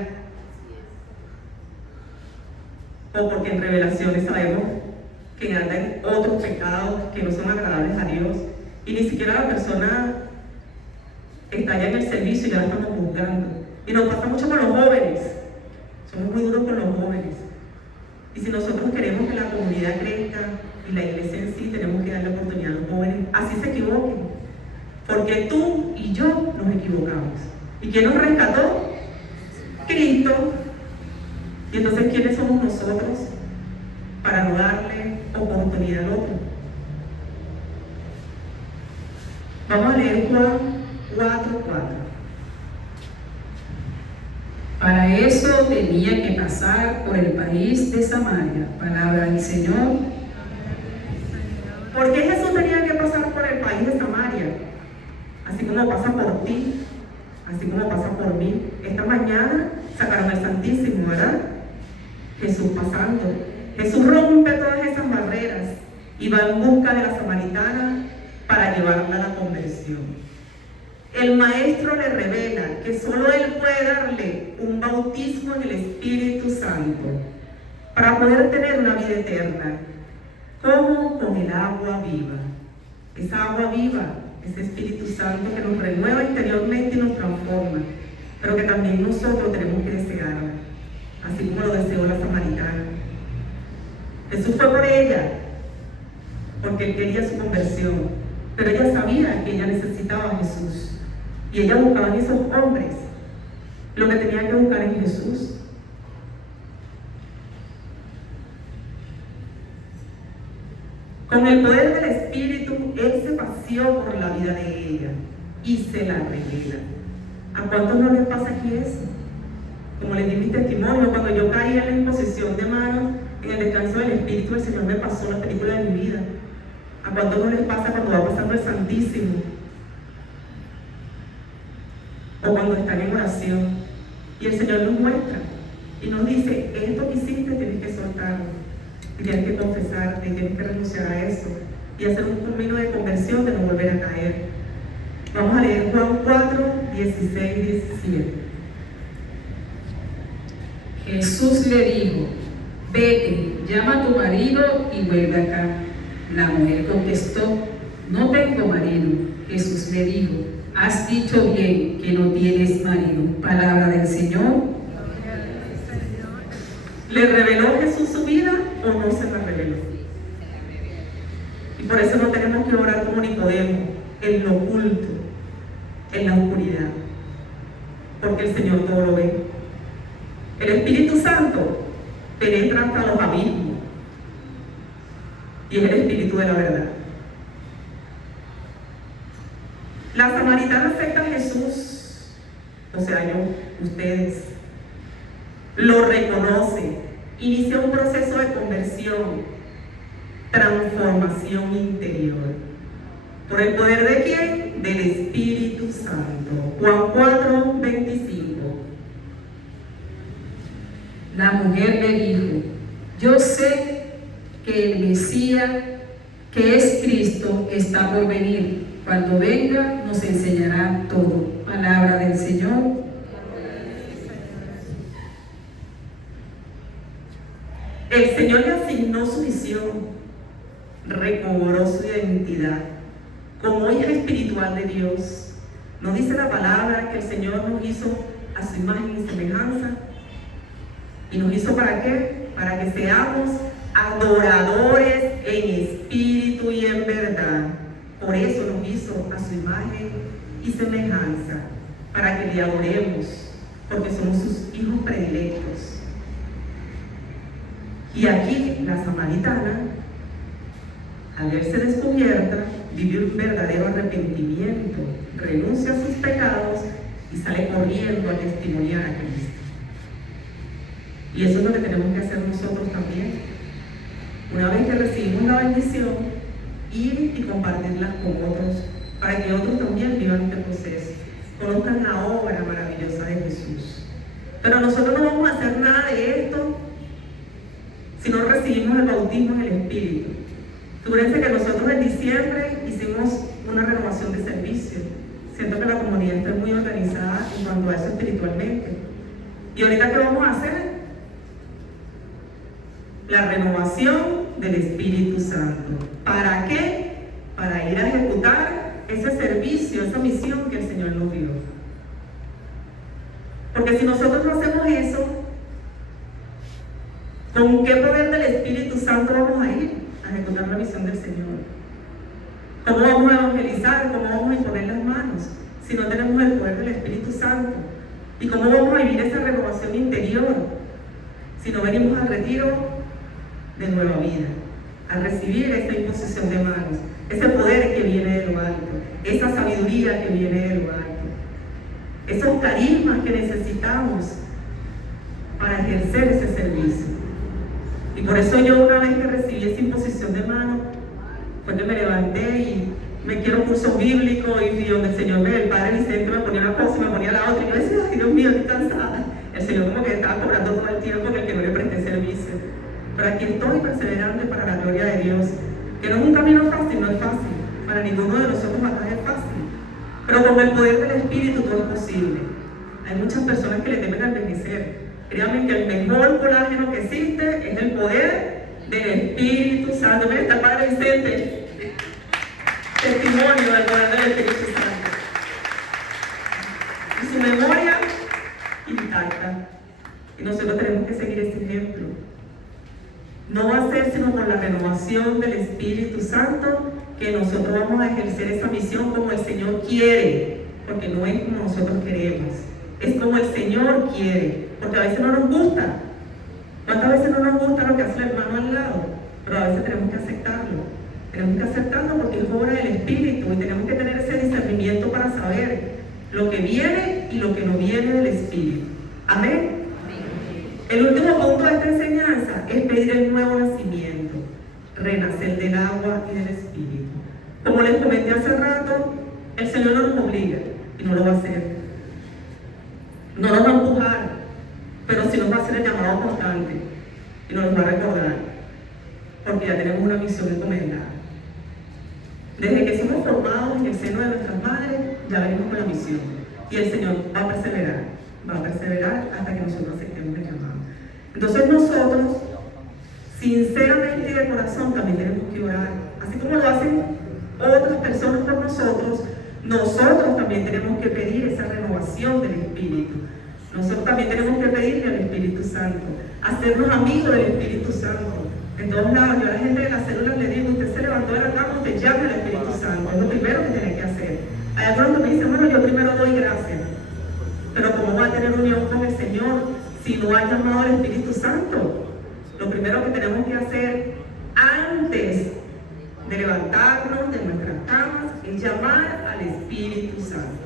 o porque en revelaciones sabemos que anda en otros pecados que no son agradables a Dios, y ni siquiera la persona está ya en el servicio y ya la estamos juzgando. Y nos pasa mucho con los jóvenes, somos muy duros con los jóvenes. Y si nosotros queremos que la comunidad crezca y la iglesia en sí, tenemos que darle oportunidad a los jóvenes, así se equivoquen, porque tú y yo nos equivocamos. ¿Y quién nos rescató? Cristo. Y entonces, ¿quiénes somos nosotros para no darle oportunidad al otro? Vamos a leer Juan 4:4. Para eso tenía que pasar por el país de Samaria. Palabra del Señor. ¿Por qué Jesús tenía que pasar por el país de Samaria? Así como pasa por ti, así como pasa por mí. Esta mañana sacaron el Santísimo, ¿verdad? Jesús pasando. Jesús rompe todas esas barreras y va en busca de la samaritana para llevarla a la conversión. El Maestro le revela que solo Él puede darle un bautismo en el Espíritu Santo para poder tener una vida eterna. ¿Cómo? Con el agua viva. Esa agua viva, ese Espíritu Santo que nos renueva interiormente y nos transforma, pero que también nosotros tenemos que desearla, así como lo deseó la samaritana. Jesús fue por ella, porque Él quería su conversión, pero ella sabía que ella necesitaba a Jesús. Y ella buscaba en esos hombres lo que tenía que buscar en Jesús. Con el poder del Espíritu, Él se paseó por la vida de ella y se la revela. ¿A cuántos no les pasa aquí eso? Como les di mi testimonio, cuando yo caí en la imposición de manos, en el descanso del Espíritu, el Señor me pasó la película de mi vida. ¿A cuántos no les pasa cuando va pasando el Santísimo? O cuando están en oración y el Señor nos muestra y nos dice: esto que hiciste tienes que soltarlo, y tienes que confesarte, y tienes que renunciar a eso y hacer un camino de conversión, de no volver a caer. Vamos a leer Juan 4:16-17. Jesús le dijo: vete, llama a tu marido y vuelve acá. La mujer contestó: no tengo marido. Jesús le dijo: has dicho bien que no tienes marido. Palabra del Señor. ¿Le reveló Jesús su vida o no se la reveló? Y por eso no tenemos que orar como Nicodemo, en lo oculto, en la oscuridad, porque el Señor todo lo ve. El Espíritu Santo penetra hasta los abismos y es el Espíritu de la verdad. La samaritana acepta a Jesús, o sea, ustedes, lo reconoce, inicia un proceso de conversión, transformación interior. ¿Por el poder de quién? Del Espíritu Santo. Juan 4:25. La mujer le dijo: yo sé que el Mesías, que es Cristo, está por venir. Cuando venga nos enseñará todo. Palabra del Señor. El Señor le asignó su misión, recobró su identidad como hija espiritual de Dios. ¿No dice la palabra que el Señor nos hizo a su imagen y semejanza? ¿Y nos hizo para qué? Para que seamos adoradores en espíritu y en verdad. Por eso nos hizo a su imagen y semejanza, para que le adoremos porque somos sus hijos predilectos. Y aquí la samaritana, al verse descubierta, vive un verdadero arrepentimiento, renuncia a sus pecados y sale corriendo a testimoniar a Cristo. Y eso es lo que tenemos que hacer nosotros también. Una vez que recibimos la bendición, ir y compartirla con otros, para que otros también vivan este proceso, conozcan la obra maravillosa de Jesús. Pero nosotros no vamos a hacer nada de esto si no recibimos el bautismo en el Espíritu. Figúrense que nosotros en diciembre hicimos una renovación de servicio. Siento que la comunidad está muy organizada en cuanto a eso espiritualmente. ¿Y ahorita qué vamos a hacer? La renovación del Espíritu Santo. ¿Para qué? Para ir a ejecutar ese servicio, esa misión que el Señor nos dio. Porque si nosotros no hacemos eso, ¿con qué poder del Espíritu Santo vamos a ir a ejecutar la misión del Señor? ¿Cómo vamos a evangelizar? ¿Cómo vamos a imponer las manos si no tenemos el poder del Espíritu Santo? ¿Y cómo vamos a vivir esa renovación interior si no venimos al retiro de nueva vida, a recibir esa imposición de manos, ese poder que viene de lo alto, esa sabiduría que viene de lo alto, esos carismas que necesitamos para ejercer ese servicio? Y por eso yo, una vez que recibí esa imposición de manos, fue que me levanté y me quiero un curso bíblico y donde el Señor el Padre Vicente me ponía una cosa y me ponía la otra y yo decía, ay Dios mío, estoy cansada. El Señor como que estaba cobrando todo el tiempo en el que no le presté servicio. Pero aquí estoy perseverante para la gloria de Dios, que no es un camino fácil, no es fácil, para ninguno de nosotros acá es fácil, pero con el poder del Espíritu todo es posible. Hay muchas personas que le temen a envejecer. Créanme que el mejor colágeno que existe es el poder del Espíritu Santo. Miren, está el Padre Vicente, testimonio del poder del Espíritu Santo. Y su memoria intacta. Y nosotros tenemos que seguir ese ejemplo. No va a ser sino por la renovación del Espíritu Santo que nosotros vamos a ejercer esa misión como el Señor quiere, porque no es como nosotros queremos, es como el Señor quiere, porque a veces no nos gusta. ¿Cuántas veces no nos gusta lo que hace el hermano al lado? Pero a veces tenemos que aceptarlo porque es obra del Espíritu y tenemos que tener ese discernimiento para saber lo que viene y lo que no viene del Espíritu. Amén. El último punto de esta enseñanza es pedir el nuevo nacimiento, renacer del agua y del Espíritu. Como les comenté hace rato, el Señor no nos obliga y no lo va a hacer. No nos va a empujar, pero sí nos va a hacer el llamado constante y nos va a recordar, porque ya tenemos una misión encomendada. Desde que somos formados en el seno de nuestras madres, ya venimos con la misión y el Señor va a perseverar hasta que nosotros aceptemos el llamado. Entonces nosotros, sinceramente y de corazón, también tenemos que orar. Así como lo hacen otras personas por nosotros, nosotros también tenemos que pedir esa renovación del Espíritu. Nosotros también tenemos que pedirle al Espíritu Santo, hacernos amigos del Espíritu Santo. En todos lados, yo a la gente de las células le digo, usted se levantó de la cama, usted llame al Espíritu Santo, es lo primero que tiene que hacer. Hay algunos que me dicen, bueno, yo primero doy gracias, pero ¿cómo va a tener unión con el Señor si no hay llamado al Espíritu Santo? Lo primero que tenemos que hacer antes de levantarnos de nuestras camas es llamar al Espíritu Santo.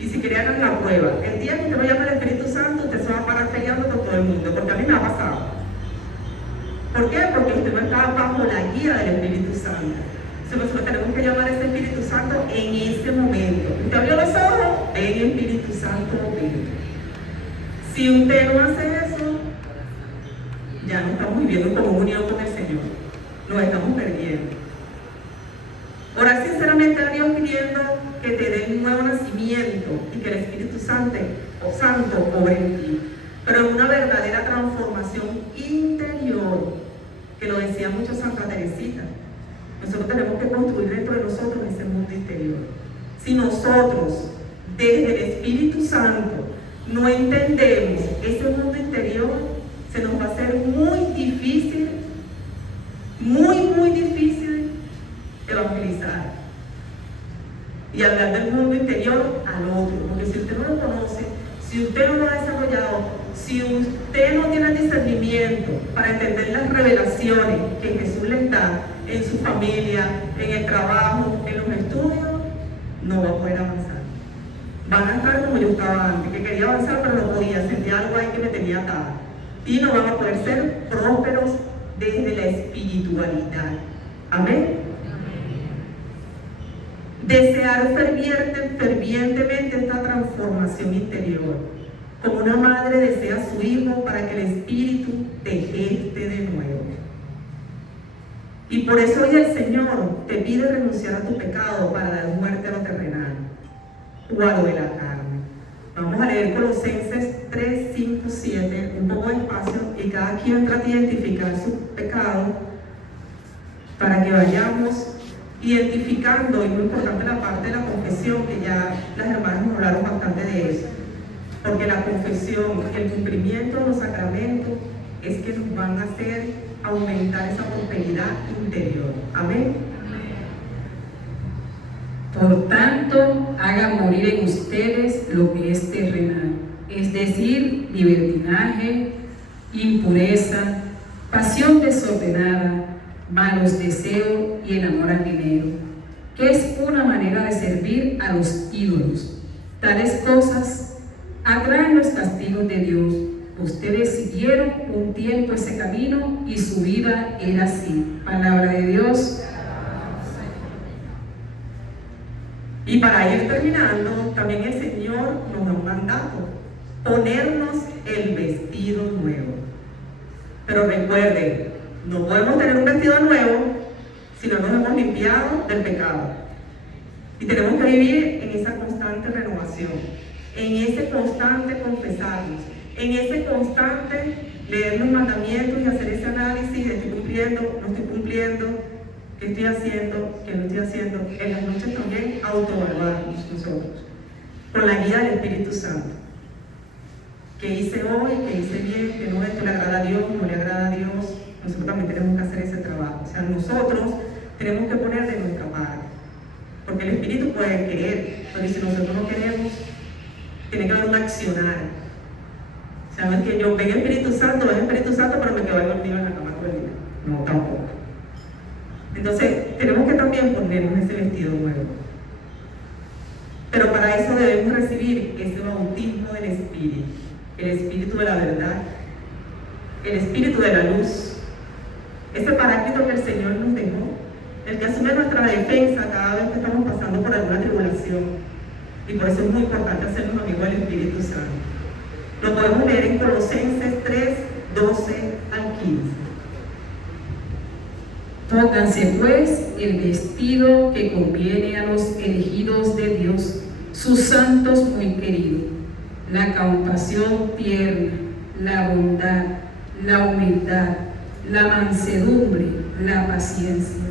Y si quiere hagan la prueba, el día que usted no llama al Espíritu Santo, usted se va a parar peleando con todo el mundo, porque a mí me ha pasado. ¿Por qué? Porque usted no está bajo la guía del Espíritu Santo. Entonces nosotros tenemos que llamar a ese Espíritu Santo en ese momento. Usted abrió los ojos, ven Espíritu Santo, ven. Si usted no hace eso, ya no estamos viviendo en comunión con el Señor. Nos estamos perdiendo. Orar sinceramente a Dios pidiendo que te dé un nuevo nacimiento y que el Espíritu Santo obre en ti. Pero en una verdadera transformación interior, que lo decía mucho Santa Teresita. Nosotros tenemos que construir dentro de nosotros ese mundo interior. Si nosotros, desde el Espíritu Santo, no entendemos ese mundo interior, se nos va a hacer muy difícil evangelizar y hablar del mundo interior al otro, porque si usted no lo conoce, si usted no lo ha desarrollado, si usted no tiene el discernimiento para entender las revelaciones que Jesús les da en su familia, en el trabajo, en los estudios, no va a poder avanzar. Van a estar como yo estaba antes, que quería avanzar pero no podía, sentía algo ahí que me tenía atada. Y no van a poder ser prósperos desde la espiritualidad. Amén. Desear fervientemente esta transformación interior, como una madre desea a su hijo para que el espíritu te geste de nuevo. Y por eso hoy el Señor te pide renunciar a tu pecado para dar muerte a lo terrenal o a lo de la carne. Vamos a leer Colosenses 3, 5, 7, un poco despacio, y cada quien trata de identificar su pecado para que vayamos identificando, y muy importante la parte de la confesión, que ya las hermanas nos hablaron bastante de eso, porque la confesión, el cumplimiento de los sacramentos es que nos van a hacer aumentar esa prosperidad interior. Amén. Por tanto, haga morir en ustedes lo que es terrenal, es decir, libertinaje, impureza, pasión desordenada, malos deseos y el amor al dinero, que es una manera de servir a los ídolos. Tales cosas atraen los castigos de Dios. Ustedes siguieron un tiempo ese camino y su vida era así. Palabra de Dios. Y para ir terminando, también el Señor nos da un mandato: ponernos el vestido nuevo. Pero recuerden, no podemos tener un vestido nuevo si no nos hemos limpiado del pecado. Y tenemos que vivir en esa constante renovación, en ese constante confesarnos, en ese constante leer los mandamientos y hacer ese análisis de estoy cumpliendo, no estoy cumpliendo, qué estoy haciendo, qué no estoy haciendo. En las noches también autoevaluarnos nosotros, con la guía del Espíritu Santo. ¿Qué hice hoy? ¿Qué hice bien? ¿Qué no? ¿Esto le agrada a Dios? ¿No le agrada a Dios? Nosotros también tenemos que hacer ese trabajo. O sea, nosotros tenemos que poner de nuestra parte. Porque el Espíritu puede querer, pero si nosotros no queremos, tiene que haber un accionar. ¿Saben que yo vengo el Espíritu Santo, pero me quedo dormido en la cama todo el día? No, tampoco. Entonces, tenemos que también ponernos ese vestido nuevo. Pero para eso debemos recibir ese bautismo del Espíritu, el Espíritu de la verdad, el Espíritu de la luz, ese paráclito que el Señor nos dejó, el que asume nuestra defensa cada vez que estamos pasando por alguna tribulación. Y por eso es muy importante hacernos amigos del Espíritu Santo. Lo podemos leer en Colosenses 3, 12 al 15. Pónganse pues el vestido que conviene a los elegidos de Dios, sus santos muy queridos, la compasión tierna, la bondad, la humildad, la mansedumbre, la paciencia.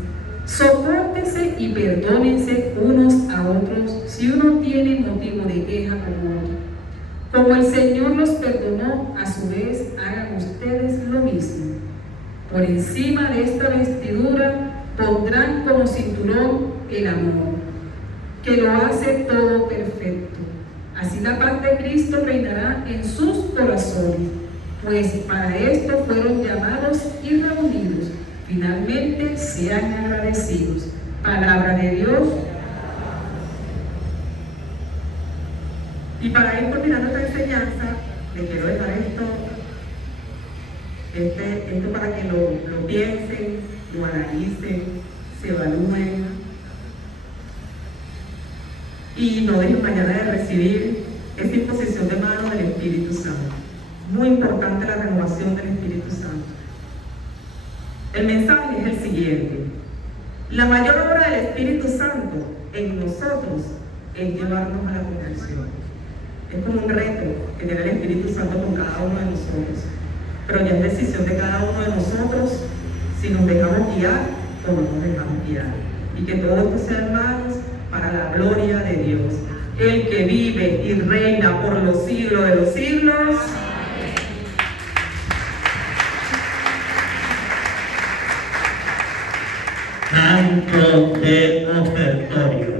Sopórtense y perdónense unos a otros si uno tiene motivo de queja como otro. Como el Señor los perdonó, a su vez hagan ustedes lo mismo. Por encima de esta vestidura pondrán como cinturón el amor, que lo hace todo perfecto. Así la paz de Cristo reinará en sus corazones, pues para esto fueron llamados y reunidos. Finalmente sean agradecidos. Palabra de Dios. Y para ir terminando esta enseñanza, les quiero dejar esto para que lo piensen, lo analicen, se evalúen y no dejen mañana de recibir esta imposición de manos del Espíritu Santo. Muy importante la renovación del Espíritu Santo. El mensaje es el siguiente: la mayor obra del Espíritu Santo en nosotros es llevarnos a la conversión. Es como un reto que tiene el Espíritu Santo con cada uno de nosotros, pero ya es decisión de cada uno de nosotros si nos dejamos guiar o no nos dejamos guiar. Y que todo esto sea, hermanos, para la gloria de Dios, el que vive y reina por los siglos de los siglos. Canto de ofertorio.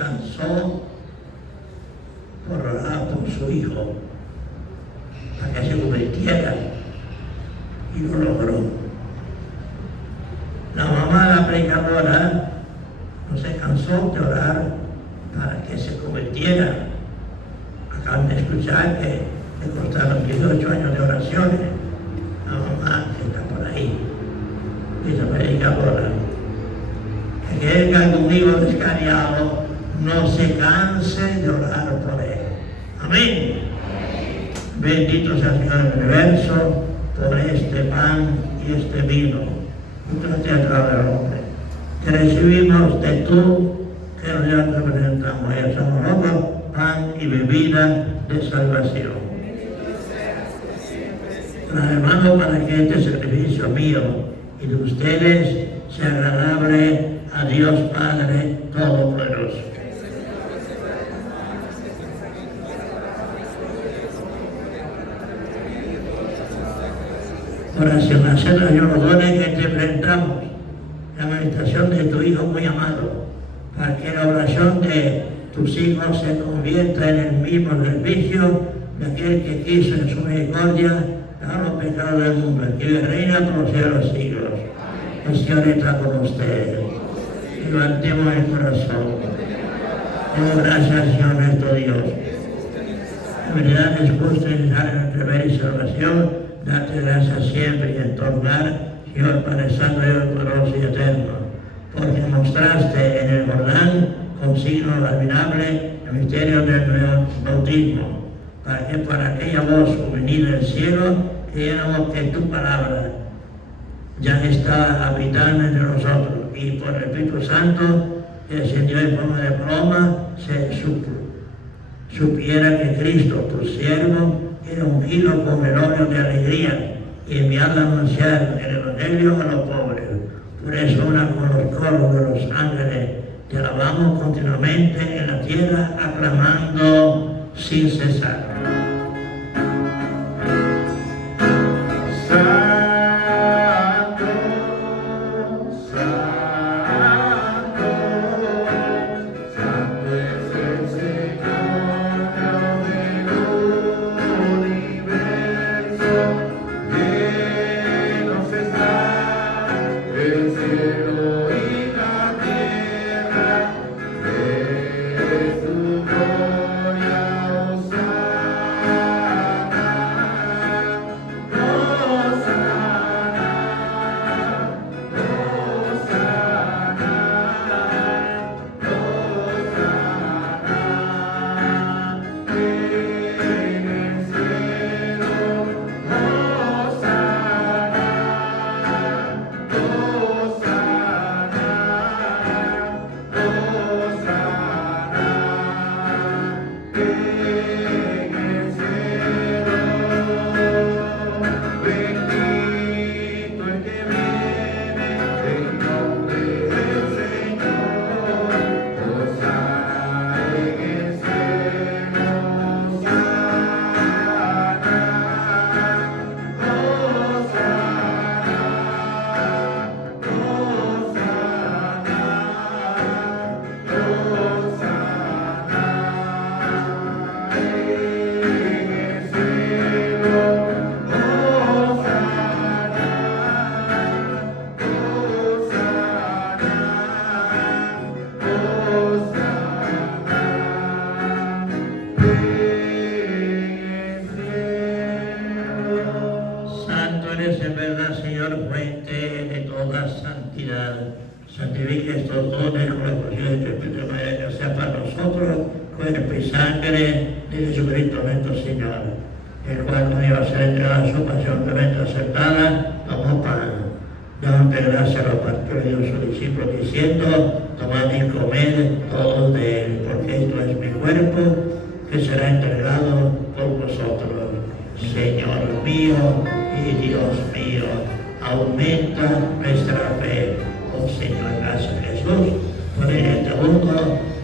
cansó por orar por su hijo para que se convirtiera y lo logró. La mamá de la predicadora no se cansó de orar para que se convirtiera. Acaban de escuchar que le costaron 18 años de oraciones. La mamá que está por ahí, esa predicadora, que venga conmigo descarriado, no se canse de orar por él. Amén. Bendito sea el Señor del universo por este pan y este vino. Entonces a través del hombre que recibimos de tú, que nos representamos. El somos pan y bebida de salvación. Hermano, para que este sacrificio mío y de ustedes sea agradable a Dios Padre Todopoderoso. Oración, hacer los dones que te enfrentamos, la meditación de tu Hijo muy amado, para que la oración de tus hijos se convierta en el mismo servicio de aquel que quiso en su misericordia dar los pecados del mundo, el que reina por los siglos. El Señor está con ustedes. Levantemos el corazón. Demos gracias al Señor nuestro Dios. En verdad es justo y necesario nuestra vera y salvación, darte gracias siempre y en todo lugar, Señor Padre Santo, Dios poderoso y eterno, porque mostraste en el Jordán con signo admirable el misterio del nuevo bautismo, para que por aquella voz venida del cielo creyéramos que tu palabra ya está habitando entre nosotros, y por el Espíritu Santo que descendió en forma de paloma, se supiera que Cristo, tu siervo, era ungido con el óleo de alegría y enviado a anunciar el Evangelio a los pobres. Por eso, una con los coros de los ángeles, te alabamos continuamente en la tierra, aclamando sin cesar. Santifique estos dones con la porción de tu Espíritu, de manera que sea para nosotros cuerpo y sangre de Jesucristo nuestro Señor, el cual cuando iba a ser entregada su pasión tremenda aceptada, tomó pan, dándote gracias a los pastores y a sus discípulos, diciendo: tomad y comed todos de él, porque esto es mi cuerpo que será entregado por vosotros. Señor mío y Dios mío, aumenta nuestra fe. Oh Señor, gracias Jesús por venir a este mundo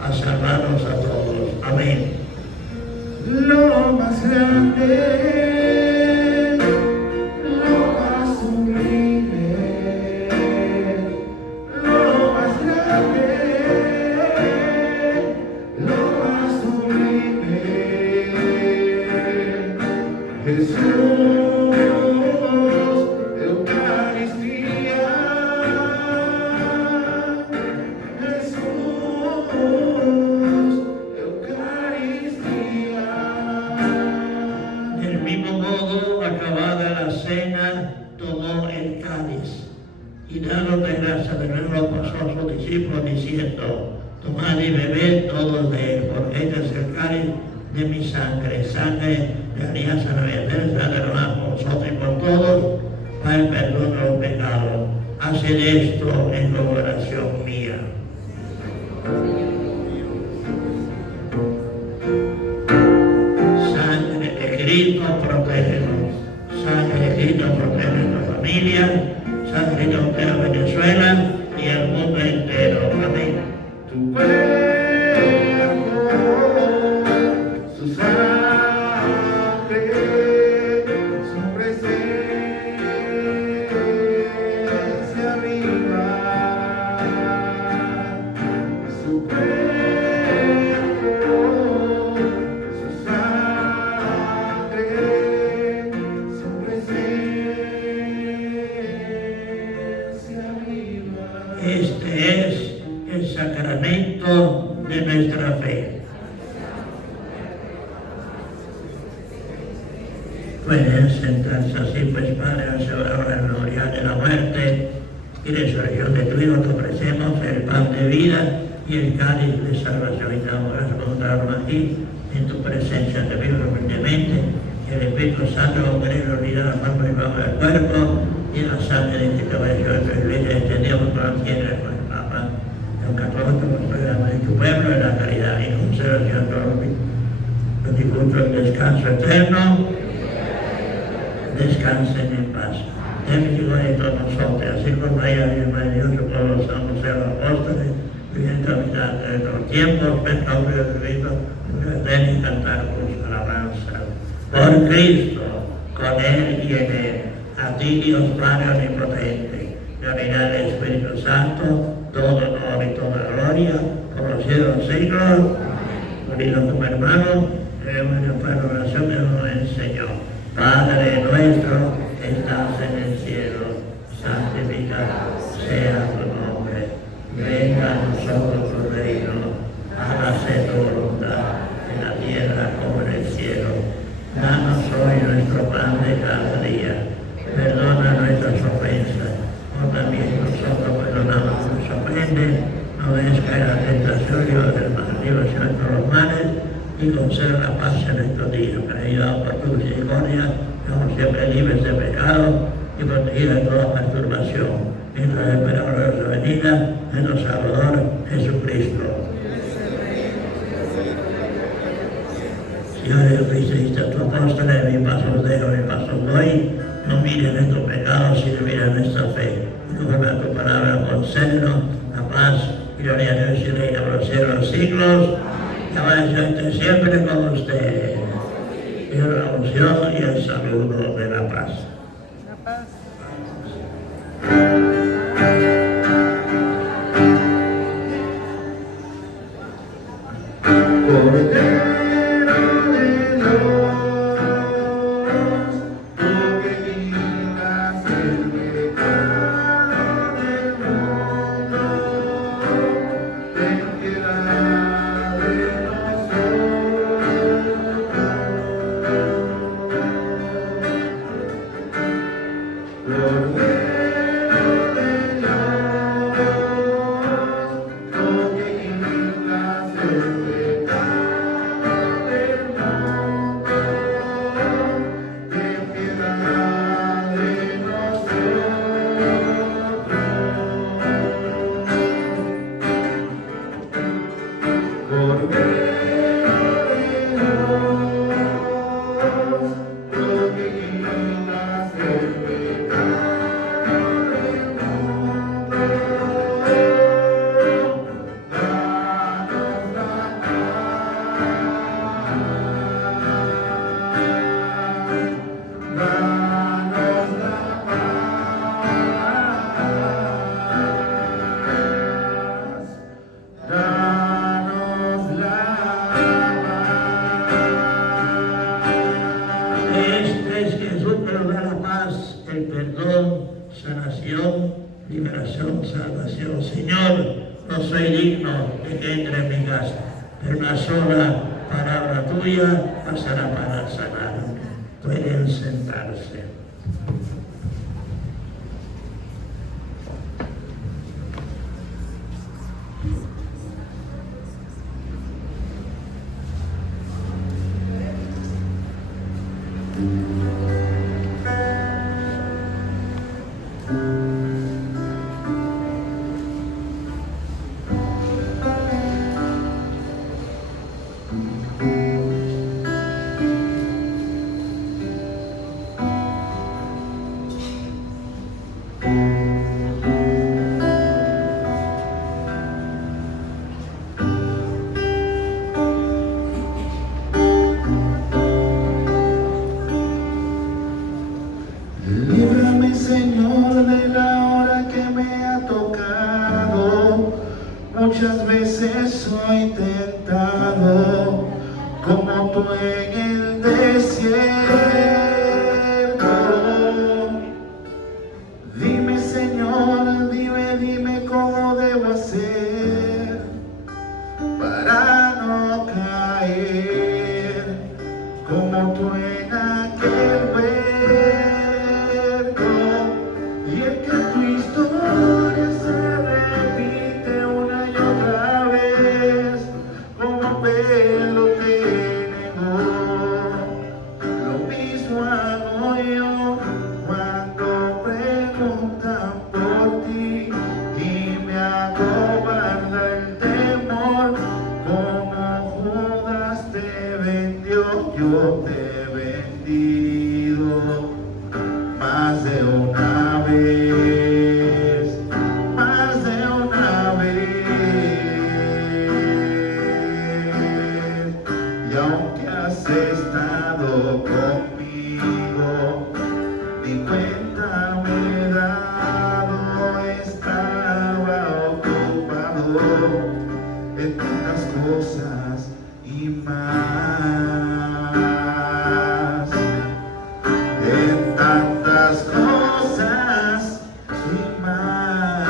a salvarnos a todos. Amén. Lo más grande, lo más sublime, lo más grande, diciendo: tomad y bebed todos de él, porque este es el cáliz de mi sangre, sangre de alianza nueva, sangre por vosotros y por todos, para el perdón de los pecados. Haced esto en conmemoración mía. Sangre de Cristo, protégenos. Sangre de Cristo, protege nuestra familia. Sangre de Cristo, protege a Venezuela y el mundo entero. Amén. Tu cuerpo, su sangre, su presencia arriba, su cuerpo, su sangre, su presencia arriba. Este es el sacramento de nuestra fe. Pueden sentarse así, pues, Padre, a celebrar la memoria de la muerte y resurrección de tu Hijo. Te ofrecemos el pan de vida y el cáliz de salvación. Y te damos gracias por encontrarnos aquí en tu presencia. Te pido humildemente que el Espíritu Santo congrega la unidad, la forma y forma del cuerpo y la sangre de Cristo para el de tu iglesia. Extendemos por la tierra con el Papa, el católico, de tu pueblo, en la caridad y conservación de todos los difuntos en descanso eterno. Descansen en paz. Ten misericordia de todos nosotros, así como ella y el Dios, todos los santos y los apóstoles, viviendo la vida de los tiempos, pecadores de Cristo, ven y cantar tus alabanzas. Por Cristo, con Él y en Él, a ti Dios Padre omnipotente, y a unidad del Espíritu Santo, todo honor y toda gloria, por los siglos de los siglos. Unidos como hermanos, debemos de la oración que nos enseñó. Padre nuestro que estás en el cielo, santificado sea tu nombre. Venga a nosotros tu reino, hágase tu voluntad en la tierra como en el cielo. Danos hoy nuestro pan de cada día. Perdona nuestras ofensas, como también nosotros perdonamos a los que nos ofenden. No dejes caer la tentación y del mal, líbranos de todos los males, y conserva la paz en estos días. Ayudados por tu misericordia, estamos siempre libres de pecado y protegidos de toda perturbación, mientras esperamos la venida de nuestro Salvador Jesucristo. Señor Jesucristo, dijiste a tu apóstol: mi paso os dejo, mi paso os doy. No miren nuestros pecados, sino miren nuestra fe. Conforme a tu palabra, concédenos la paz y la gloria de Dios y reina por los siglos de los siglos. La bendición siempre con ustedes. Y la unción y el saludo de la paz. Sanación, liberación, salvación. Señor, no soy digno de que entre en mi casa, pero una sola palabra tuya pasará para sanarme. Pueden sentarse. Líbrame, Señor, de la hora que me ha tocado. Muchas veces soy tentado, como tú en el desierto. Dime, Señor, dime cómo debo hacer para no caer, como tú en aquel huerto. Y es que tu historia se repite una y otra vez, como Pedro te negó. Lo mismo hago yo cuando preguntan por ti y me acobarda el temor. Como Judas te vendió, yo te he vendido más de una vez, más de una vez. Y aunque has estado conmigo, ni cuenta me he dado, estaba ocupado en tantas cosas y más, en tantas cosas y más.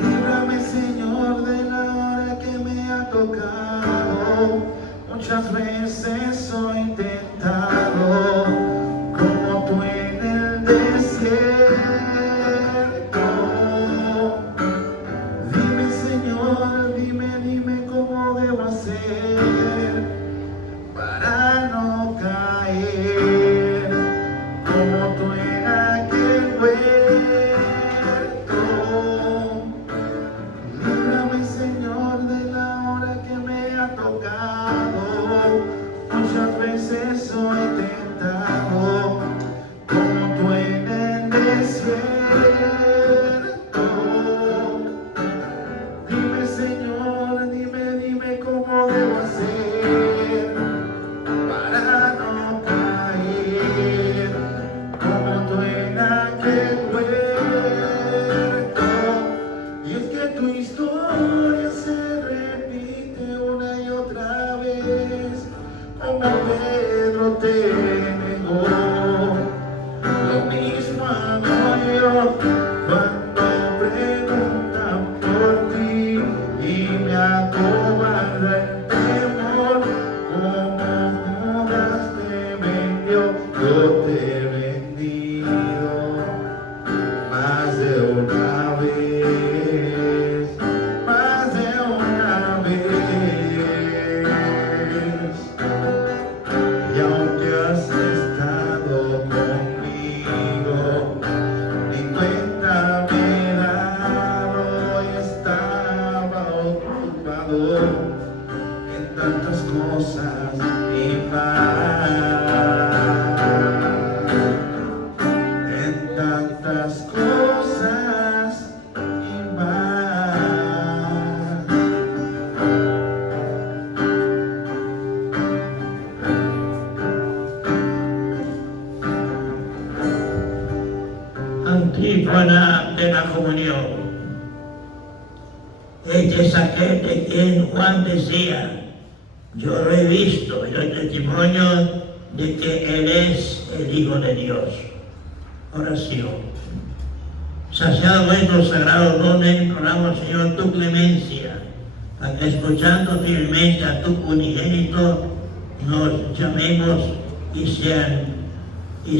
Líbrame, Señor, de la hora que me ha tocado. Muchas veces soy tentado, como tú en el desierto. Dime, Señor, dime cómo debo hacer para no caer, como tú en aquel huerto. Líbrame, Señor, de la hora que me ha tocado. Muchas veces soy tentado, como tú en el desierto. Dime, Señor, dime cómo debo hacer para no caer, como tú en aquel huerto. Y es que tu historia se repite una y otra vez, como Pedro te negó. Lo mismo hago yo cuando preguntan por ti y me acobarda el temor. Como Judas te vendió, yo te he vendido más de una vez, más de una vez. Y aunque has estado conmigo, ni cuenta me he dado, estaba ocupado en tantas cosas y más, en tantas cosas y más. Antífona de la comunión. Este es aquel de quien Juan decía: yo lo he visto y doy testimonio de que Él es el Hijo de Dios. Oración. Saciado nuestro sagrado don, imploramos, Señor, tu clemencia, para que escuchando fielmente a tu unigénito, nos llamemos y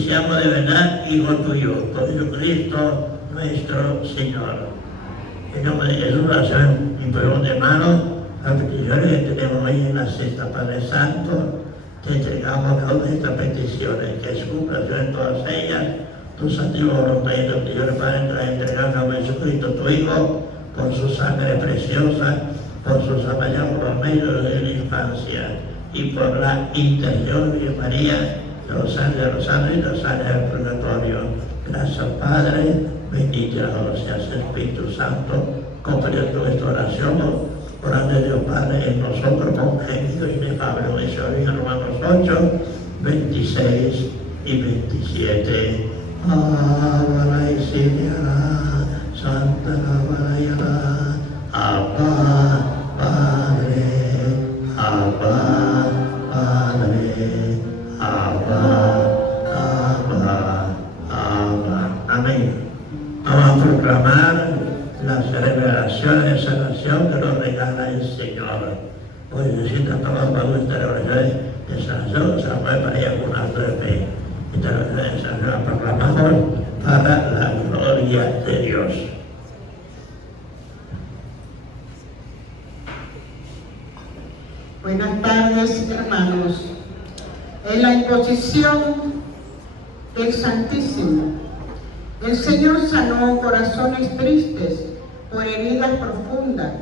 seamos de verdad hijos tuyos, por Jesucristo nuestro Señor. En nombre de Jesús, hacemos mi perdón de mano, las peticiones que tenemos hoy en la cesta, Padre Santo, te entregamos cada una de estas peticiones, que se cumpla en todas ellas, tu santísima voluntad y tu petición, Padre, te entregamos a Jesucristo, tu Hijo, por su sangre preciosa, por su sangre por medio de la infancia, y por la intercesión de María, de los ángeles y los ángeles del purgatorio. Gracias, Padre, bendito seas Espíritu Santo, comprende nuestra oración, orando Dios Padre en nosotros con gemidos inefables. Eso en Romanos 8, 26 y 27. Abba y Señora, Santa Caballara, Abba, Padre, Abba, Padre, Abba, Abba, Abba. Amén. Vamos a proclamar las revelaciones de sanación que nos regala el Señor. Hoy necesita tomar para nuestras revelaciones de sanación, se la puede para ella con un acto de fe. Esta revelación de sanación la proclamamos para la gloria de Dios. Buenas tardes, hermanos. En la imposición del Santísimo, el Señor sanó corazones tristes por heridas profundas.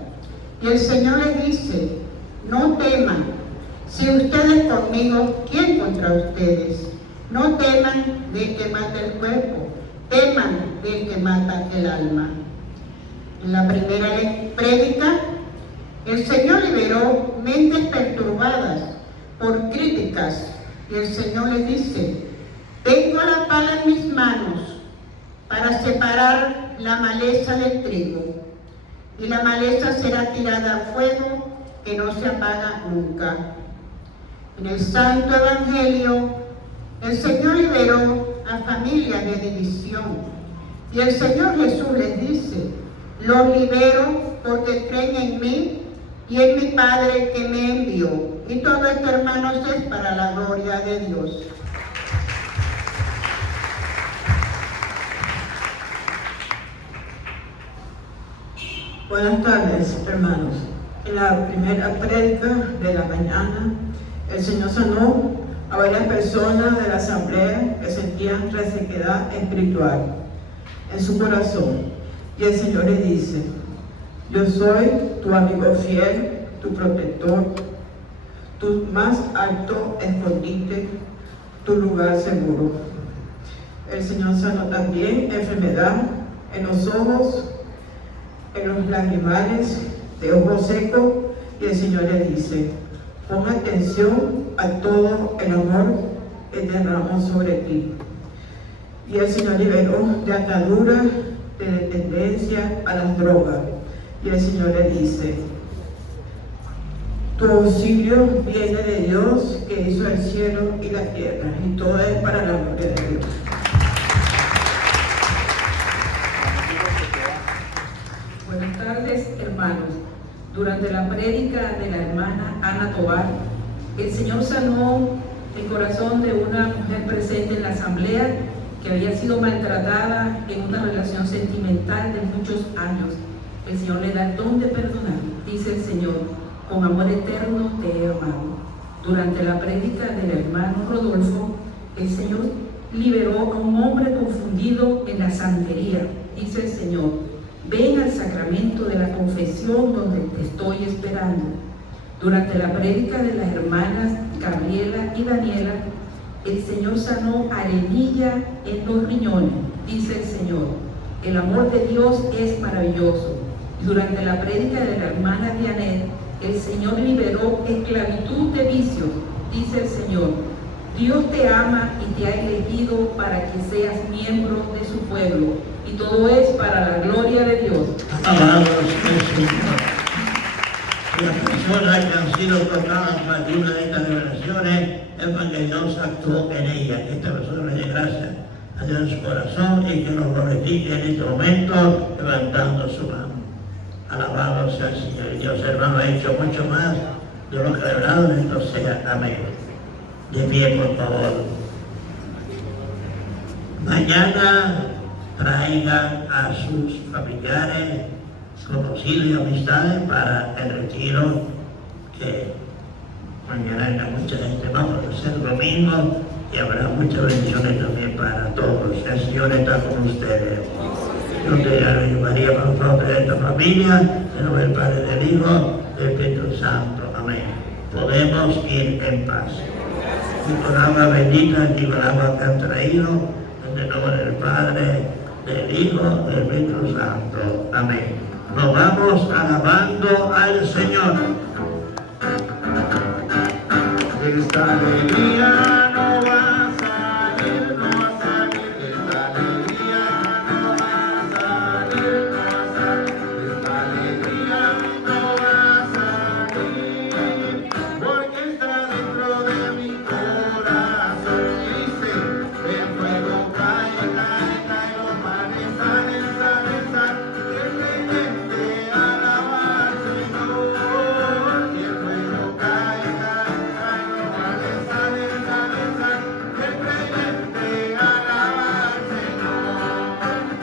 Y el Señor les dice: no teman, si ustedes conmigo, ¿quién contra ustedes? No teman del que mata el cuerpo, teman del que mata el alma. En la primera prédica, el Señor liberó mentes perturbadas por críticas, y el Señor les dice: tengo la pala en mis manos para separar la maleza del trigo, y la maleza será tirada al fuego que no se apaga nunca. En el Santo Evangelio, el Señor liberó a familias de división, y el Señor Jesús les dice: los libero porque creen en mí y en mi Padre que me envió. Y todo esto, hermanos, es para la gloria de Dios. Buenas tardes, hermanos. En la primera prédica de la mañana, el Señor sanó a varias personas de la asamblea que sentían resequedad espiritual en su corazón. Y el Señor les dice: yo soy tu amigo fiel, tu protector, tu más alto escondite, tu lugar seguro. El Señor sanó también enfermedad en los ojos, en los lagrimales, de ojos secos, y el Señor le dice: pon atención a todo el amor que derramo sobre ti. Y el Señor liberó de ataduras, de dependencia a las drogas, y el Señor le dice: tu auxilio viene de Dios, que hizo el cielo y la tierra, y todo es para la gloria de Dios. Buenas tardes, hermanos. Durante la prédica de la hermana Ana Tobar, el Señor sanó el corazón de una mujer presente en la asamblea que había sido maltratada en una relación sentimental de muchos años. El Señor le da el don de perdonar. Dice el Señor: con amor eterno te he amado. Durante la prédica del hermano Rodolfo, el Señor liberó a un hombre confundido en la santería. Dice el Señor: ven al sacramento de la confesión donde te estoy esperando. Durante la prédica de las hermanas Gabriela y Daniela, el Señor sanó arenilla en los riñones. Dice el Señor: el amor de Dios es maravilloso. Y durante la prédica de la hermana Dianet, el Señor liberó esclavitud de vicios. Dice el Señor: Dios te ama y te ha elegido para que seas miembro de su pueblo, y todo es para la gloria de Dios. Alabado sea el Señor. Las personas que han sido tocadas por una de estas revelaciones es porque Dios actuó en ellas. Que esta persona le dé gracias a Dios en su corazón y que nos glorifique en este momento levantando su mano. Alabado sea el Señor. Dios, hermano, ha hecho mucho más de lo que ha revelado en esto sea. Amén. De pie, por favor. Mañana traigan a sus familiares, conocidos y amistades para el retiro que mañana hay mucha gente, vamos a hacer domingo y habrá muchas bendiciones también para todos. El Señor está con ustedes. Yo te llamo María, por favor, de esta familia, en nombre del Padre, del Hijo, del Espíritu Santo. Amén. Podemos ir en paz. Y con agua bendita y con agua que han traído, en el nombre del Padre, del Hijo, del Espíritu Santo. Amén. Nos vamos alabando al Señor. Esta alegría